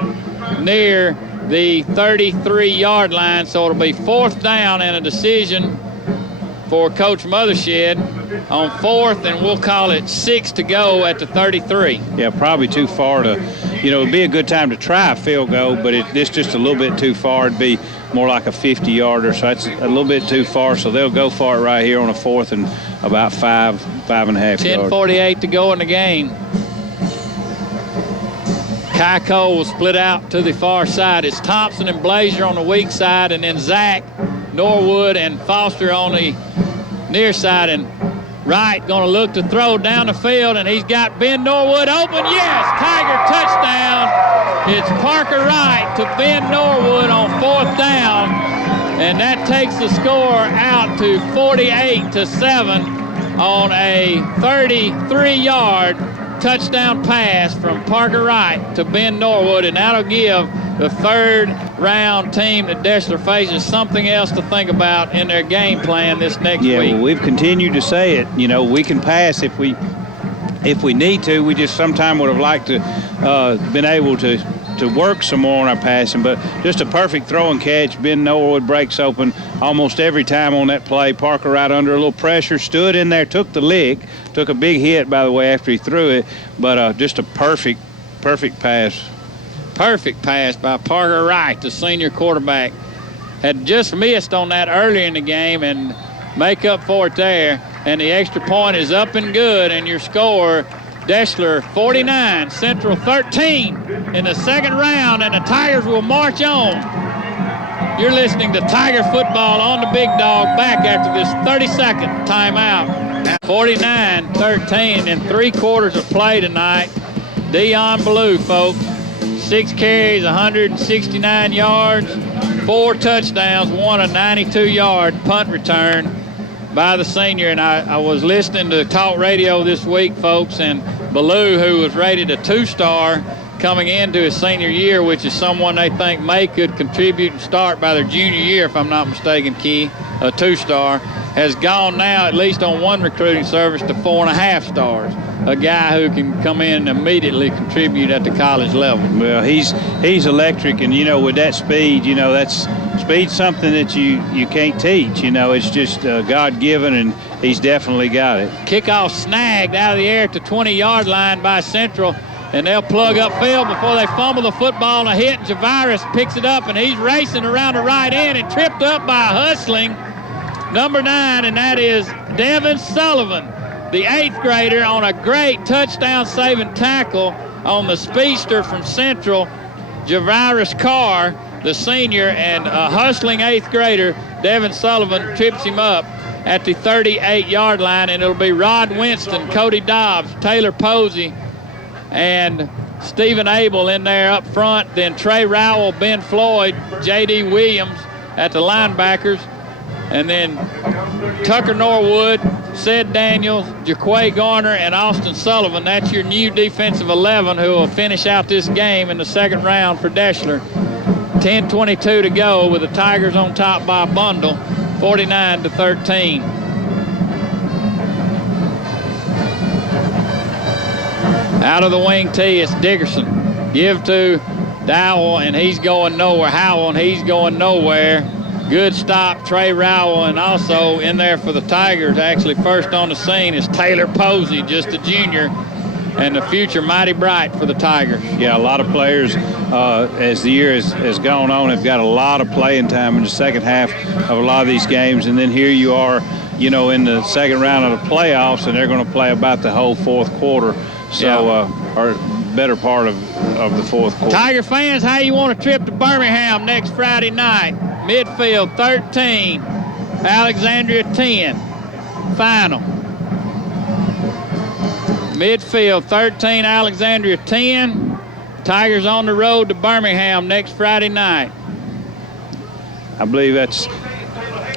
near the 33-yard line. So it'll be 4th down and a decision for Coach Mothershed on 4th, and we'll call it 6 to go at the 33. Yeah, probably too far to, it'd be a good time to try a field goal, but it's just a little bit too far. It'd be more like a 50-yarder, so that's a little bit too far. So they'll go for it right here on a 4th and about 5.5 yards. 10:48 to go in the game. Kai Cole will split out to the far side. It's Thompson and Blazer on the weak side, and then Zach, Norwood, and Foster on the near side. And Wright going to look to throw down the field, and he's got Ben Norwood open. Yes, Tiger touchdown. It's Parker Wright to Ben Norwood on 4th down, and that takes the score out to 48-7 on a 33-yard touchdown pass from Parker Wright to Ben Norwood, and that'll give the 3rd round team that Deshler faces something else to think about in their game plan this next week. Yeah, well, we've continued to say it. We can pass if we need to. We just sometime would have liked to been able to work some more on our passing, but just a perfect throw and catch. Ben Norwood breaks open almost every time on that play. Parker right under a little pressure, stood in there, took the lick, took a big hit, by the way, after he threw it, but just a perfect pass. Perfect pass by Parker Wright, the senior quarterback. Had just missed on that earlier in the game and make up for it there. And the extra point is up and good, and your score, Deshler 49, Central 13 in the 2nd round, and the Tigers will march on. You're listening to Tiger football on the Big Dog, back after this 30-second timeout. 49-13 in 3 quarters of play tonight. Dion Blue, folks. 6 carries, 169 yards, 4 touchdowns, 1 a 92-yard punt return by the senior. And I was listening to talk radio this week, folks, and Ballou, who was rated a 2-star coming into his senior year, which is someone they think may could contribute and start by their junior year, if I'm not mistaken, Key, a 2-star, has gone now, at least on one recruiting service, to 4.5 stars. A guy who can come in and immediately contribute at the college level. Well, he's electric, and with that speed, that's speed's something that you can't teach. It's just God-given, and he's definitely got it. Kickoff snagged out of the air at the 20-yard line by Central, and they'll plug up field before they fumble the football, and a hit. Javaris picks it up, and he's racing around the right end and tripped up by hustling number 9, and that is Devin Sullivan, the 8th grader, on a great touchdown-saving tackle on the speedster from Central, Javaris Carr, the senior, and a hustling 8th grader, Devin Sullivan, trips him up at the 38-yard line, and it'll be Rod Winston, Cody Dobbs, Taylor Posey, and Stephen Abel in there up front. Then Trey Rowell, Ben Floyd, J.D. Williams at the linebackers, and then Tucker Norwood, Sid Daniels, Jaquay Garner, and Austin Sullivan. That's your new defensive 11 who will finish out this game in the 2nd round for Deshler. 10:22 to go with the Tigers on top by a bundle, 49-13. Out of the wing tee, it's Dickerson. Give to Dowell, and he's going nowhere. Howell, and he's going nowhere. Good stop, Trey Rowell, and also in there for the Tigers, actually first on the scene, is Taylor Posey, just a junior, and the future mighty bright for the Tigers. Yeah, a lot of players, as the year has gone on, have got a lot of playing time in the second half of a lot of these games, and then here you are, in the 2nd round of the playoffs, and they're going to play about the whole 4th quarter, so or better part of the 4th quarter. Tiger fans, how you want a trip to Birmingham next Friday night? Midfield 13, Alexandria 10, final. Midfield 13, Alexandria 10. Tigers on the road to Birmingham next Friday night. I believe that's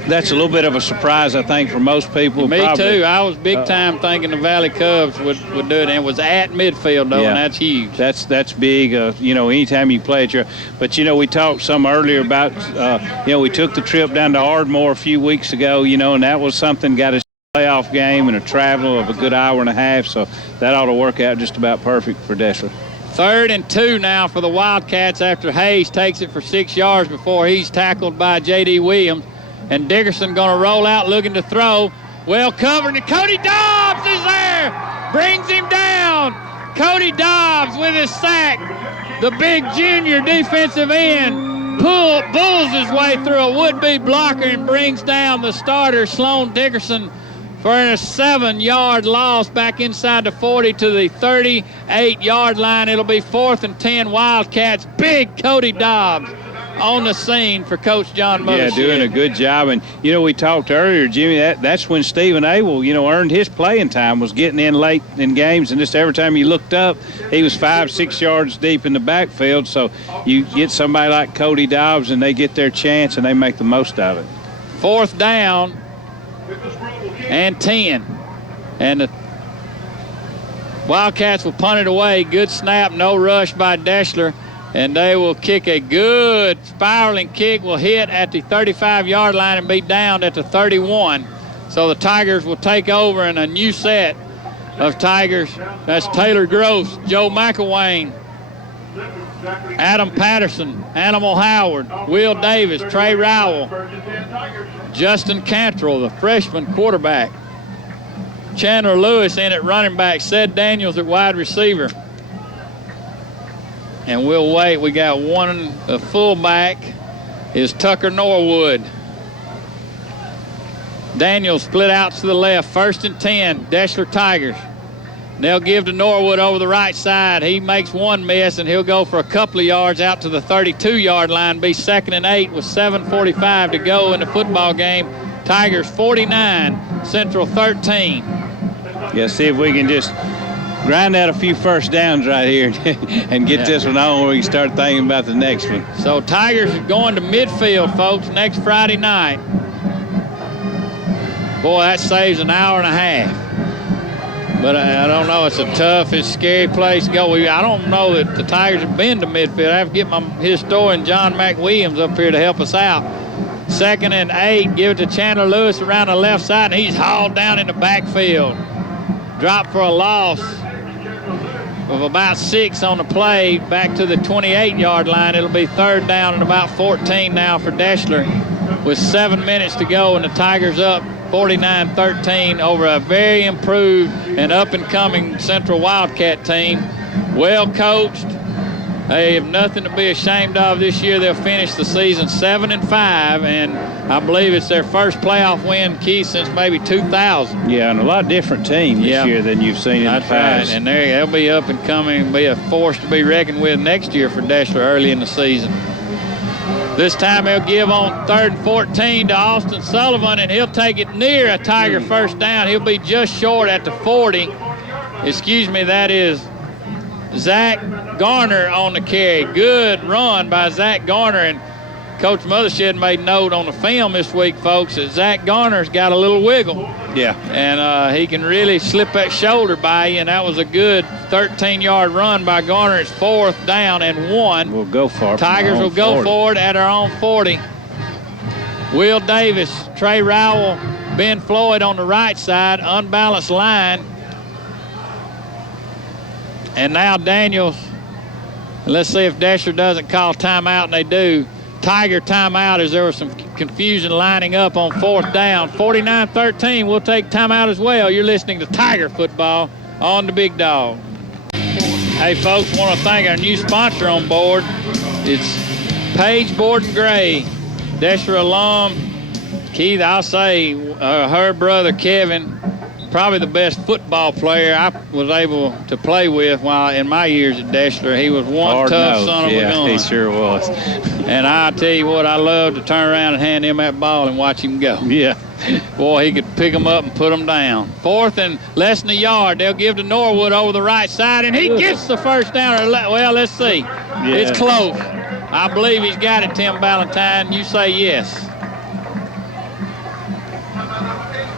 That's a little bit of a surprise, I think, for most people. Me probably. too. I was big time thinking the Valley Cubs would do it, and it was at midfield, though, and that's huge. That's big. Anytime you play at but, we talked some earlier about, we took the trip down to Ardmore a few weeks ago, and that was something, got us a playoff game and a travel of a good hour and a half, so that ought to work out just about perfect for Deshler. 3rd and 2 now for the Wildcats after Hayes takes it for 6 yards before he's tackled by J.D. Williams. And Dickerson going to roll out looking to throw. Well covered, and Cody Dobbs is there. Brings him down. Cody Dobbs with his sack. The big junior defensive end bulls his way through a would-be blocker and brings down the starter, Sloan Dickerson, for a 7-yard loss back inside the 40 to the 38-yard line. It'll be 4th and 10 Wildcats. Big Cody Dobbs on the scene for Coach John Mothership. Yeah, doing a good job. And, we talked earlier, Jimmy, that's when Stephen Abel, earned his playing time, was getting in late in games. And just every time you looked up, he was 5-6 yards deep in the backfield. So you get somebody like Cody Dobbs, and they get their chance, and they make the most of it. 4th down and 10. And the Wildcats will punt it away. Good snap, no rush by Deshler. And they will kick a good spiraling kick, will hit at the 35-yard line and be downed at the 31. So the Tigers will take over in a new set of Tigers. That's Taylor Gross, Joe McElwain, Adam Patterson, Animal Howard, Will Davis, Trey Rowell, Justin Cantrell, the freshman quarterback, Chandler Lewis in at running back, Sed Daniels at wide receiver. And we'll wait. We got one, the fullback is Tucker Norwood. Daniels split out to the left. 1st and 10, Deshler Tigers. They'll give to Norwood over the right side. He makes one miss, and he'll go for a couple of yards out to the 32-yard line. Be 2nd and 8 with 7:45 to go in the football game. Tigers 49, Central 13. Yeah, see if we can just grind out a few first downs right here and get this one on where we can start thinking about the next one. So Tigers are going to midfield, folks, next Friday night. Boy, that saves an hour and a half. But I don't know. It's a tough, it's a scary place to go. I don't know that the Tigers have been to midfield. I have to get my historian, John McWilliams, up here to help us out. 2nd and 8, give it to Chandler Lewis around the left side, and he's hauled down in the backfield. Dropped for a loss of about 6 on the play, back to the 28-yard line. It'll be 3rd down and about 14 now for Deshler with 7 minutes to go, and the Tigers up 49-13 over a very improved and up-and-coming Central Wildcat team. Well coached. They have nothing to be ashamed of this year. They'll finish the season 7-5, and I believe it's their first playoff win, Keith, since maybe 2000. Yeah, and a lot different team this year than you've seen in the past. Right. And they'll be up and coming, be a force to be reckoned with next year for Deshler early in the season. This time he'll give on 3rd and 14 to Austin Sullivan, and he'll take it near a Tiger first down. He'll be just short at the 40. Excuse me, that is Zach Garner on the carry. Good run by Zach Garner, and Coach Mothershed made note on the film this week, folks, that Zach Garner's got a little wiggle. Yeah. And he can really slip that shoulder by you, and that was a good 13-yard run by Garner. It's 4th down and 1. We'll go for it. Tigers will go forward at our own 40. Will Davis, Trey Rowell, Ben Floyd on the right side, unbalanced line. And now Daniels. Let's see if Deshler doesn't call timeout, and they do. Tiger timeout as there was some confusion lining up on 4th down. 49-13, we'll take timeout as well. You're listening to Tiger Football on the Big Dog. Hey, folks, want to thank our new sponsor on board. It's Page Board and Gray, Deshler alum. Keith, I'll say her brother Kevin, probably the best football player I was able to play with while in my years at Deshler. He was one Hard tough nose. son of a gun. Yeah, he sure was. And I tell you what, I love to turn around and hand him that ball and watch him go. Yeah. Boy, he could pick them up and put them down. 4th and less than a yard. They'll give to Norwood over the right side, and he gets the first down. Well, let's see. Yeah. It's close. I believe he's got it, Tim Ballantyne. You say yes.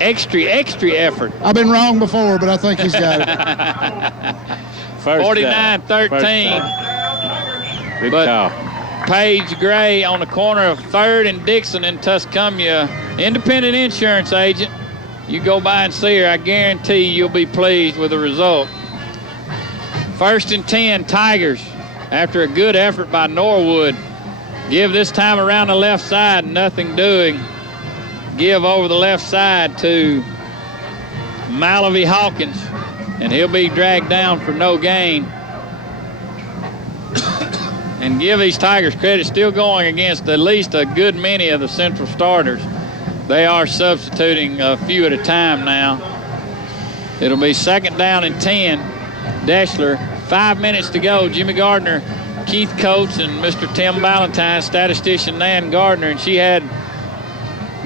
extra effort. I've been wrong before, but I think he's got it. 49-13. Good But call. Paige Gray on the corner of 3rd and Dixon in Tuscumia, independent insurance agent. You go by and see her, I guarantee you'll be pleased with the result. 1st and 10, Tigers, after a good effort by Norwood. Give this time around the left side, nothing doing. Give over the left side to Malavy Hawkins, and he'll be dragged down for no gain. And give these Tigers credit, still going against at least a good many of the Central starters. They are substituting a few at a time now. It'll be 2nd down and 10. Deshler, 5 minutes to go. Jimmy Gardner, Keith Coates, and Mr. Tim Ballantyne, statistician Nan Gardner, and she had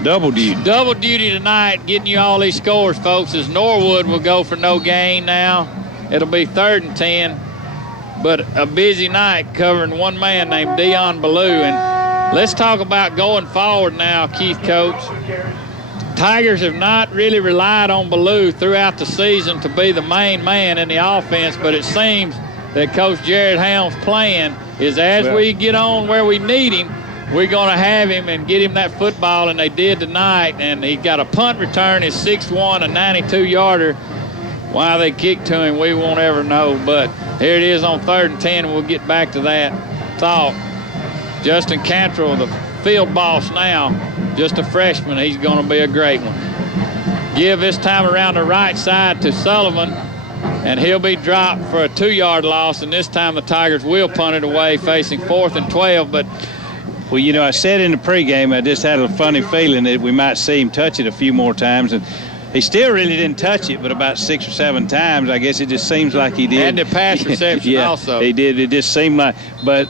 Double duty. double duty tonight, getting you all these scores, folks, as Norwood will go for no gain now. It'll be 3rd and 10, but a busy night covering one man named Dion Ballou. And let's talk about going forward now, Keith Coates. Tigers have not really relied on Ballou throughout the season to be the main man in the offense, but it seems that Coach Jared Helms' plan is as we get on where we need him, we're going to have him and get him that football, and they did tonight. And he got a punt return, his 6'1", a 92-yarder. Why they kicked to him, we won't ever know. But here it is on 3rd and 10, and we'll get back to that thought. Justin Cantrell, the field boss now, just a freshman. He's going to be a great one. Give this time around the right side to Sullivan, and he'll be dropped for a 2-yard loss, and this time the Tigers will punt it away, facing 4th and 12. But well, you know, I said in the pregame, I just had a funny feeling that we might see him touch it a few more times, and he still really didn't touch it, but about 6 or 7 times. I guess it just seems like he did. And the pass reception also. He did. It just seemed like. But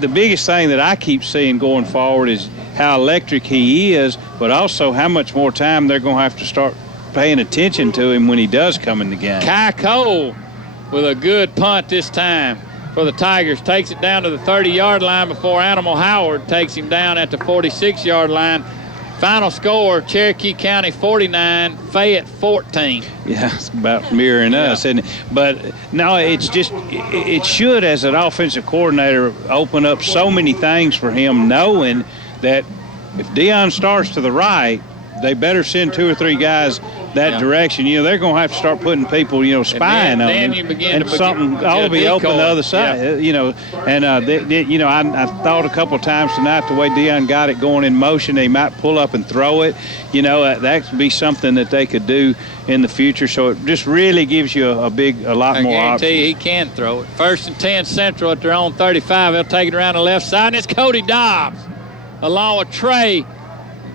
the biggest thing that I keep seeing going forward is how electric he is, but also how much more time they're going to have to start paying attention to him when he does come in the game. Kai Cole with a good punt this time for the Tigers. Takes it down to the 30-yard line before Animal Howard takes him down at the 46-yard line. Final score, Cherokee County 49, Fayette 14. Yeah, it's about mirroring us, isn't it? But no, it's just, it should, as an offensive coordinator, open up so many things for him, knowing that if Dion starts to the right, they better send 2 or 3 guys that direction. You know, they're going to have to start putting people, you know, spying on him. And something ought to be open the other side, you know. And, you know, I thought a couple of times tonight the way Dion got it going in motion, they might pull up and throw it. You know, that could be something that they could do in the future. So it just really gives you a lot more options. I guarantee you he can throw it. 1st and 10 Central at their own 35. They'll take it around the left side, and it's Cody Dobbs along with Trey,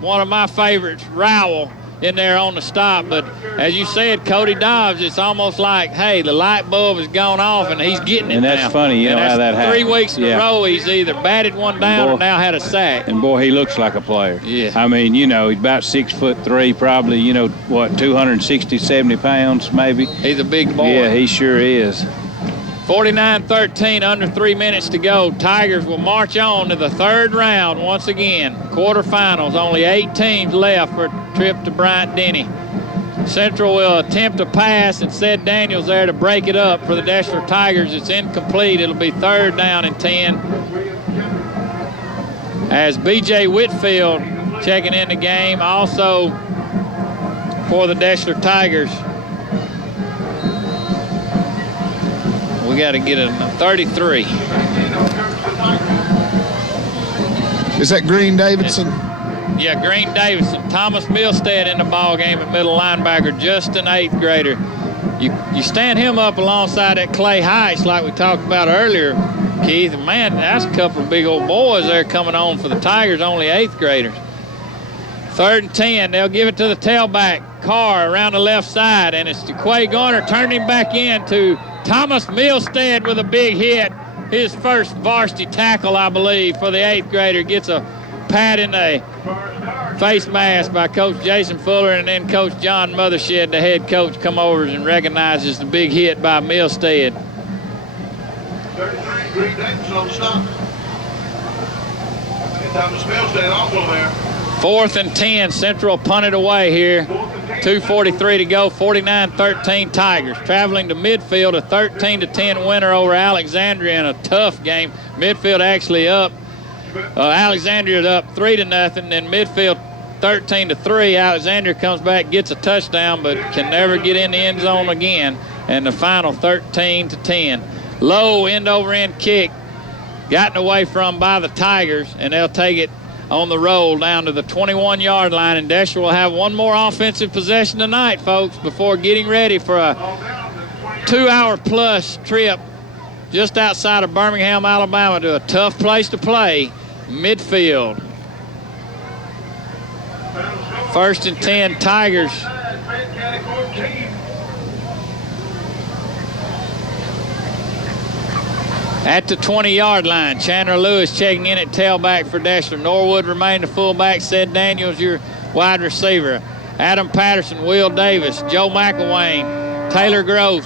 one of my favorites, Rowell, in there on the stop. But as you said, Cody Dobbs, it's almost like, hey, the light bulb has gone off and he's getting it now. And that's funny, you know how that happens. 3 weeks in a row, he's either batted one down or now had a sack. And boy, he looks like a player. Yeah. I mean, you know, he's about 6'3", probably, you know, 260, 70 pounds maybe. He's a big boy. Yeah, he sure is. 49-13, under 3 minutes to go. Tigers will march on to the 3rd round once again. Quarterfinals, only 8 teams left for a trip to Bryant-Denny. Central will attempt a pass, and Seth Daniels there to break it up for the Deshler Tigers. It's incomplete. It'll be 3rd down and 10. As B.J. Whitfield checking in the game, also for the Deshler Tigers. We got to get a 33. Is that Green Davidson? Yeah, Green Davidson. Thomas Milstead in the ball game at middle linebacker, just an 8th grader. You stand him up alongside that Clay Heights like we talked about earlier, Keith. And man, that's a couple of big old boys there coming on for the Tigers, only 8th graders. 3rd and 10. They'll give it to the tailback, Carr, around the left side, and it's to Quay Garner, turning him back in to Thomas Milstead with a big hit. His first varsity tackle, I believe, for the 8th grader. Gets a pat in the face mask by Coach Jason Fuller, and then Coach John Mothershed, the head coach, come over and recognizes the big hit by Milstead. 33, Green Davidson on the stop. Thomas Milstead also there. 4th and 10, Central punted away here. 4th and 2:43 to go, 49-13 Tigers. Traveling to midfield, a 13-10 winner over Alexandria in a tough game. Midfield actually up. Alexandria up 3-0, then midfield 13-3. Alexandria comes back, gets a touchdown, but can never get in the end zone again. And the final 13-10. Low end-over-end kick gotten away from by the Tigers, and they'll take it on the roll down to the 21-yard line. And Deshler will have one more offensive possession tonight, folks, before getting ready for a 2-hour-plus trip just outside of Birmingham, Alabama, to a tough place to play, midfield. 1st and 10, Tigers. At the 20-yard line, Chandler Lewis checking in at tailback for Deshler. Norwood remained the fullback. Sid Daniels, your wide receiver. Adam Patterson, Will Davis, Joe McElwain, Taylor Gross,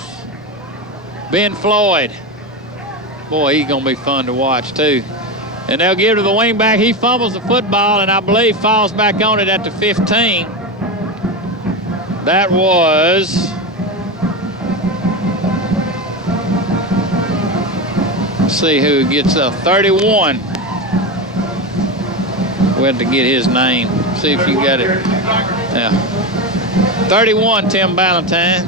Ben Floyd. Boy, he's going to be fun to watch, too. And they'll give to the wingback. He fumbles the football and I believe falls back on it at the 15. That was... Let's see who gets a 31. We had to get his name. See if you got it. Yeah. 31, Tim Ballantyne.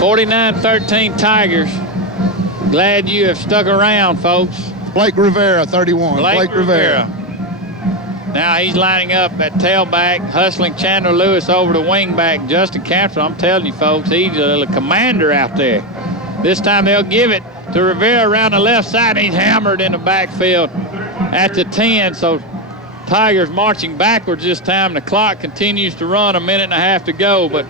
49-13 Tigers. Glad you have stuck around, folks. Blake Rivera, 31. Blake Rivera. Now he's lining up at tailback, hustling Chandler Lewis over to wingback. Justin Campbell, I'm telling you, folks, he's a commander out there. This time they'll give it to Rivera around the left side. He's hammered in the backfield at the 10. So Tigers marching backwards this time. The clock continues to run, 1.5 minutes to go. But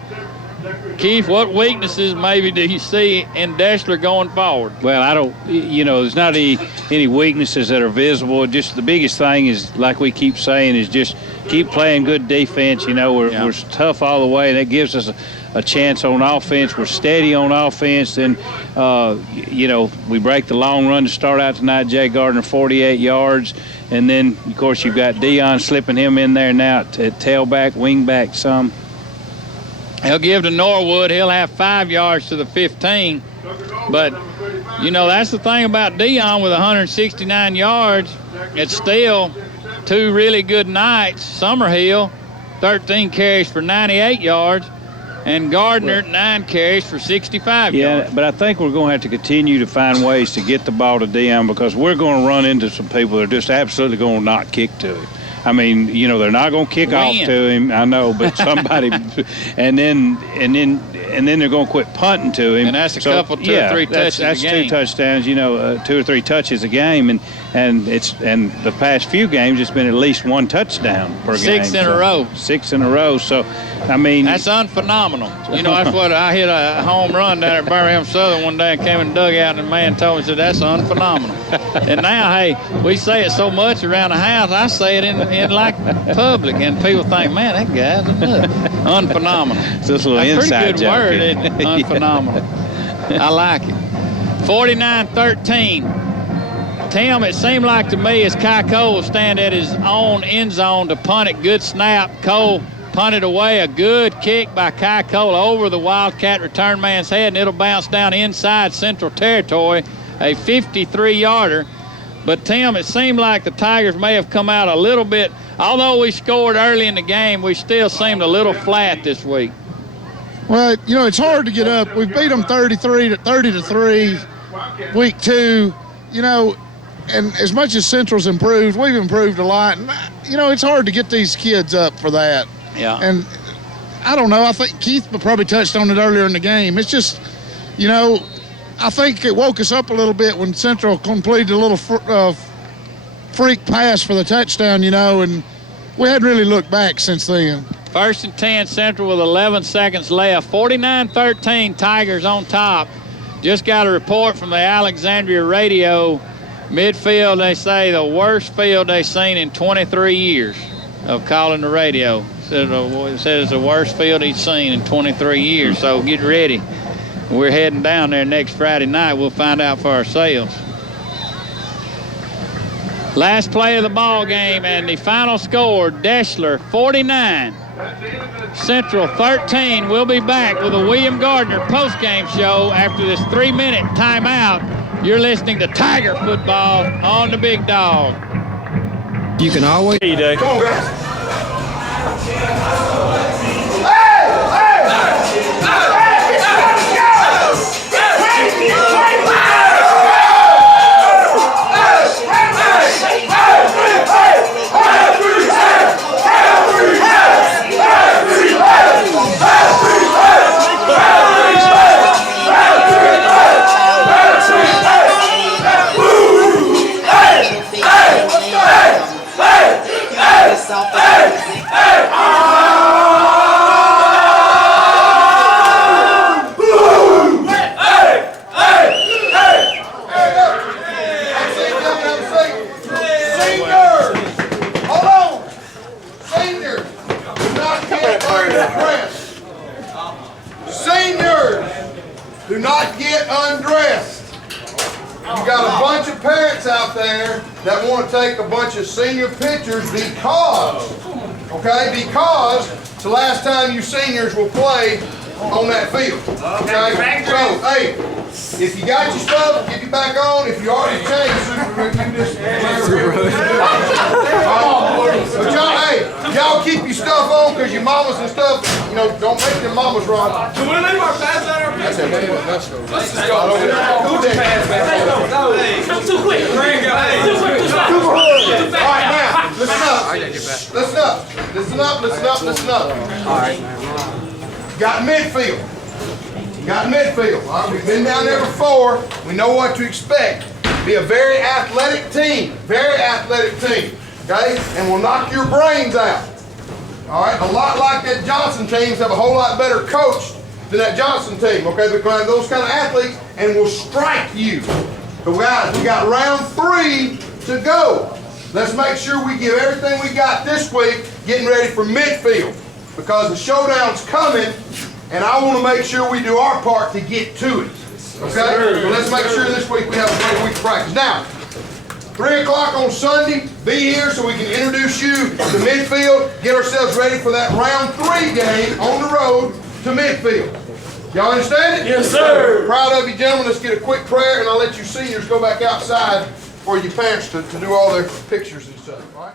Keith, what weaknesses maybe do you see in Deshler going forward? Well, I don't, there's not any weaknesses that are visible. Just the biggest thing is, like we keep saying, is just keep playing good defense. We're tough all the way. That gives us a chance on offense. We're steady on offense. Then, we break the long run to start out tonight. Jay Gardner, 48 yards. And then, of course, you've got Dion slipping him in there now at tailback, wingback some. He'll give to Norwood. He'll have 5 yards to the 15. But, that's the thing about Dion with 169 yards. It's still 2 really good nights. Summerhill, 13 carries for 98 yards. And Gardner, 9 carries for 65 yards. Yeah, but I think we're going to have to continue to find ways to get the ball to Dion, because we're going to run into some people that are just absolutely going to not kick to him. I mean, they're not going to kick off to him. I know, but somebody, and then they're going to quit punting to him. And that's two or three touches a game. That's 2 touchdowns. 2 or 3 touches a game, and the past few games it's been at least 1 touchdown per game. 6 in a row. 6 in a row. So, I mean, that's unphenomenal. That's what I hit a home run down at Birmingham Southern one day and came in the dugout, and the man told me, said, that's unphenomenal. And now, hey, we say it so much around the house, I say it in like public, and people think, man, that guy's a nut. Unphenomenal. It's just a little inside joke. Pretty good word, isn't it? Unphenomenal. I like it. 49-13. Tim, it seemed like to me as Kai Cole will stand at his own end zone to punt it. Good snap. Cole punted away. A good kick by Kai Cole over the Wildcat return man's head, and it'll bounce down inside Central Territory, a 53-yarder. But, Tim, it seemed like the Tigers may have come out a little bit. Although we scored early in the game, we still seemed a little flat this week. Well, it's hard to get up. We beat them 30-3 week 2, and as much as Central's improved, we've improved a lot. And, it's hard to get these kids up for that. Yeah. And I don't know. I think Keith probably touched on it earlier in the game. It's just, I think it woke us up a little bit when Central completed a little freak pass for the touchdown, and we hadn't really looked back since then. 1st and 10, Central with 11 seconds left. 49-13, Tigers on top. Just got a report from the Alexandria radio. Midfield, they say, the worst field they've seen in 23 years of calling the radio. Said it's the worst field he's seen in 23 years, so get ready. We're heading down there next Friday night. We'll find out for ourselves. Last play of the ball game, and the final score, Deshler 49, Central 13. We'll be back with a William Gardner postgame show after this 3-minute timeout. You're listening to Tiger Football on the Big Dog. You can always. Come on, guys. Do not get undressed. You got a bunch of parents out there that want to take a bunch of senior pictures because it's the last time you seniors will play on that field. Okay? So, hey, if you got your stuff, get you back on. If you already changed, you just but y'all, hey, y'all keep your stuff on because your mamas and stuff, you know, don't make your mamas run. Can we leave our pads out our picture? Let's just go. Put your pads back. I'm too quick. Too quick. All right, now, listen up. All right. Got midfield. All right, we've been down there before. We know what to expect. Be a very athletic team. Okay? And we'll knock your brains out. All right? A lot like that Johnson teams have a whole lot better coach than that Johnson team. Okay? They're kind of those kind of athletes and will strike you. So guys, we got round 3 to go. Let's make sure we give everything we got this week getting ready for midfield because the showdown's coming and I want to make sure we do our part to get to it. Okay? So let's make sure this week we have a great week of practice. Now, 3 o'clock on Sunday, be here so we can introduce you to midfield, get ourselves ready for that round 3 game on the road to midfield. Y'all understand it? Yes, sir. Proud of you, gentlemen. Let's get a quick prayer, and I'll let you seniors go back outside for your parents to do all their pictures and stuff. All right?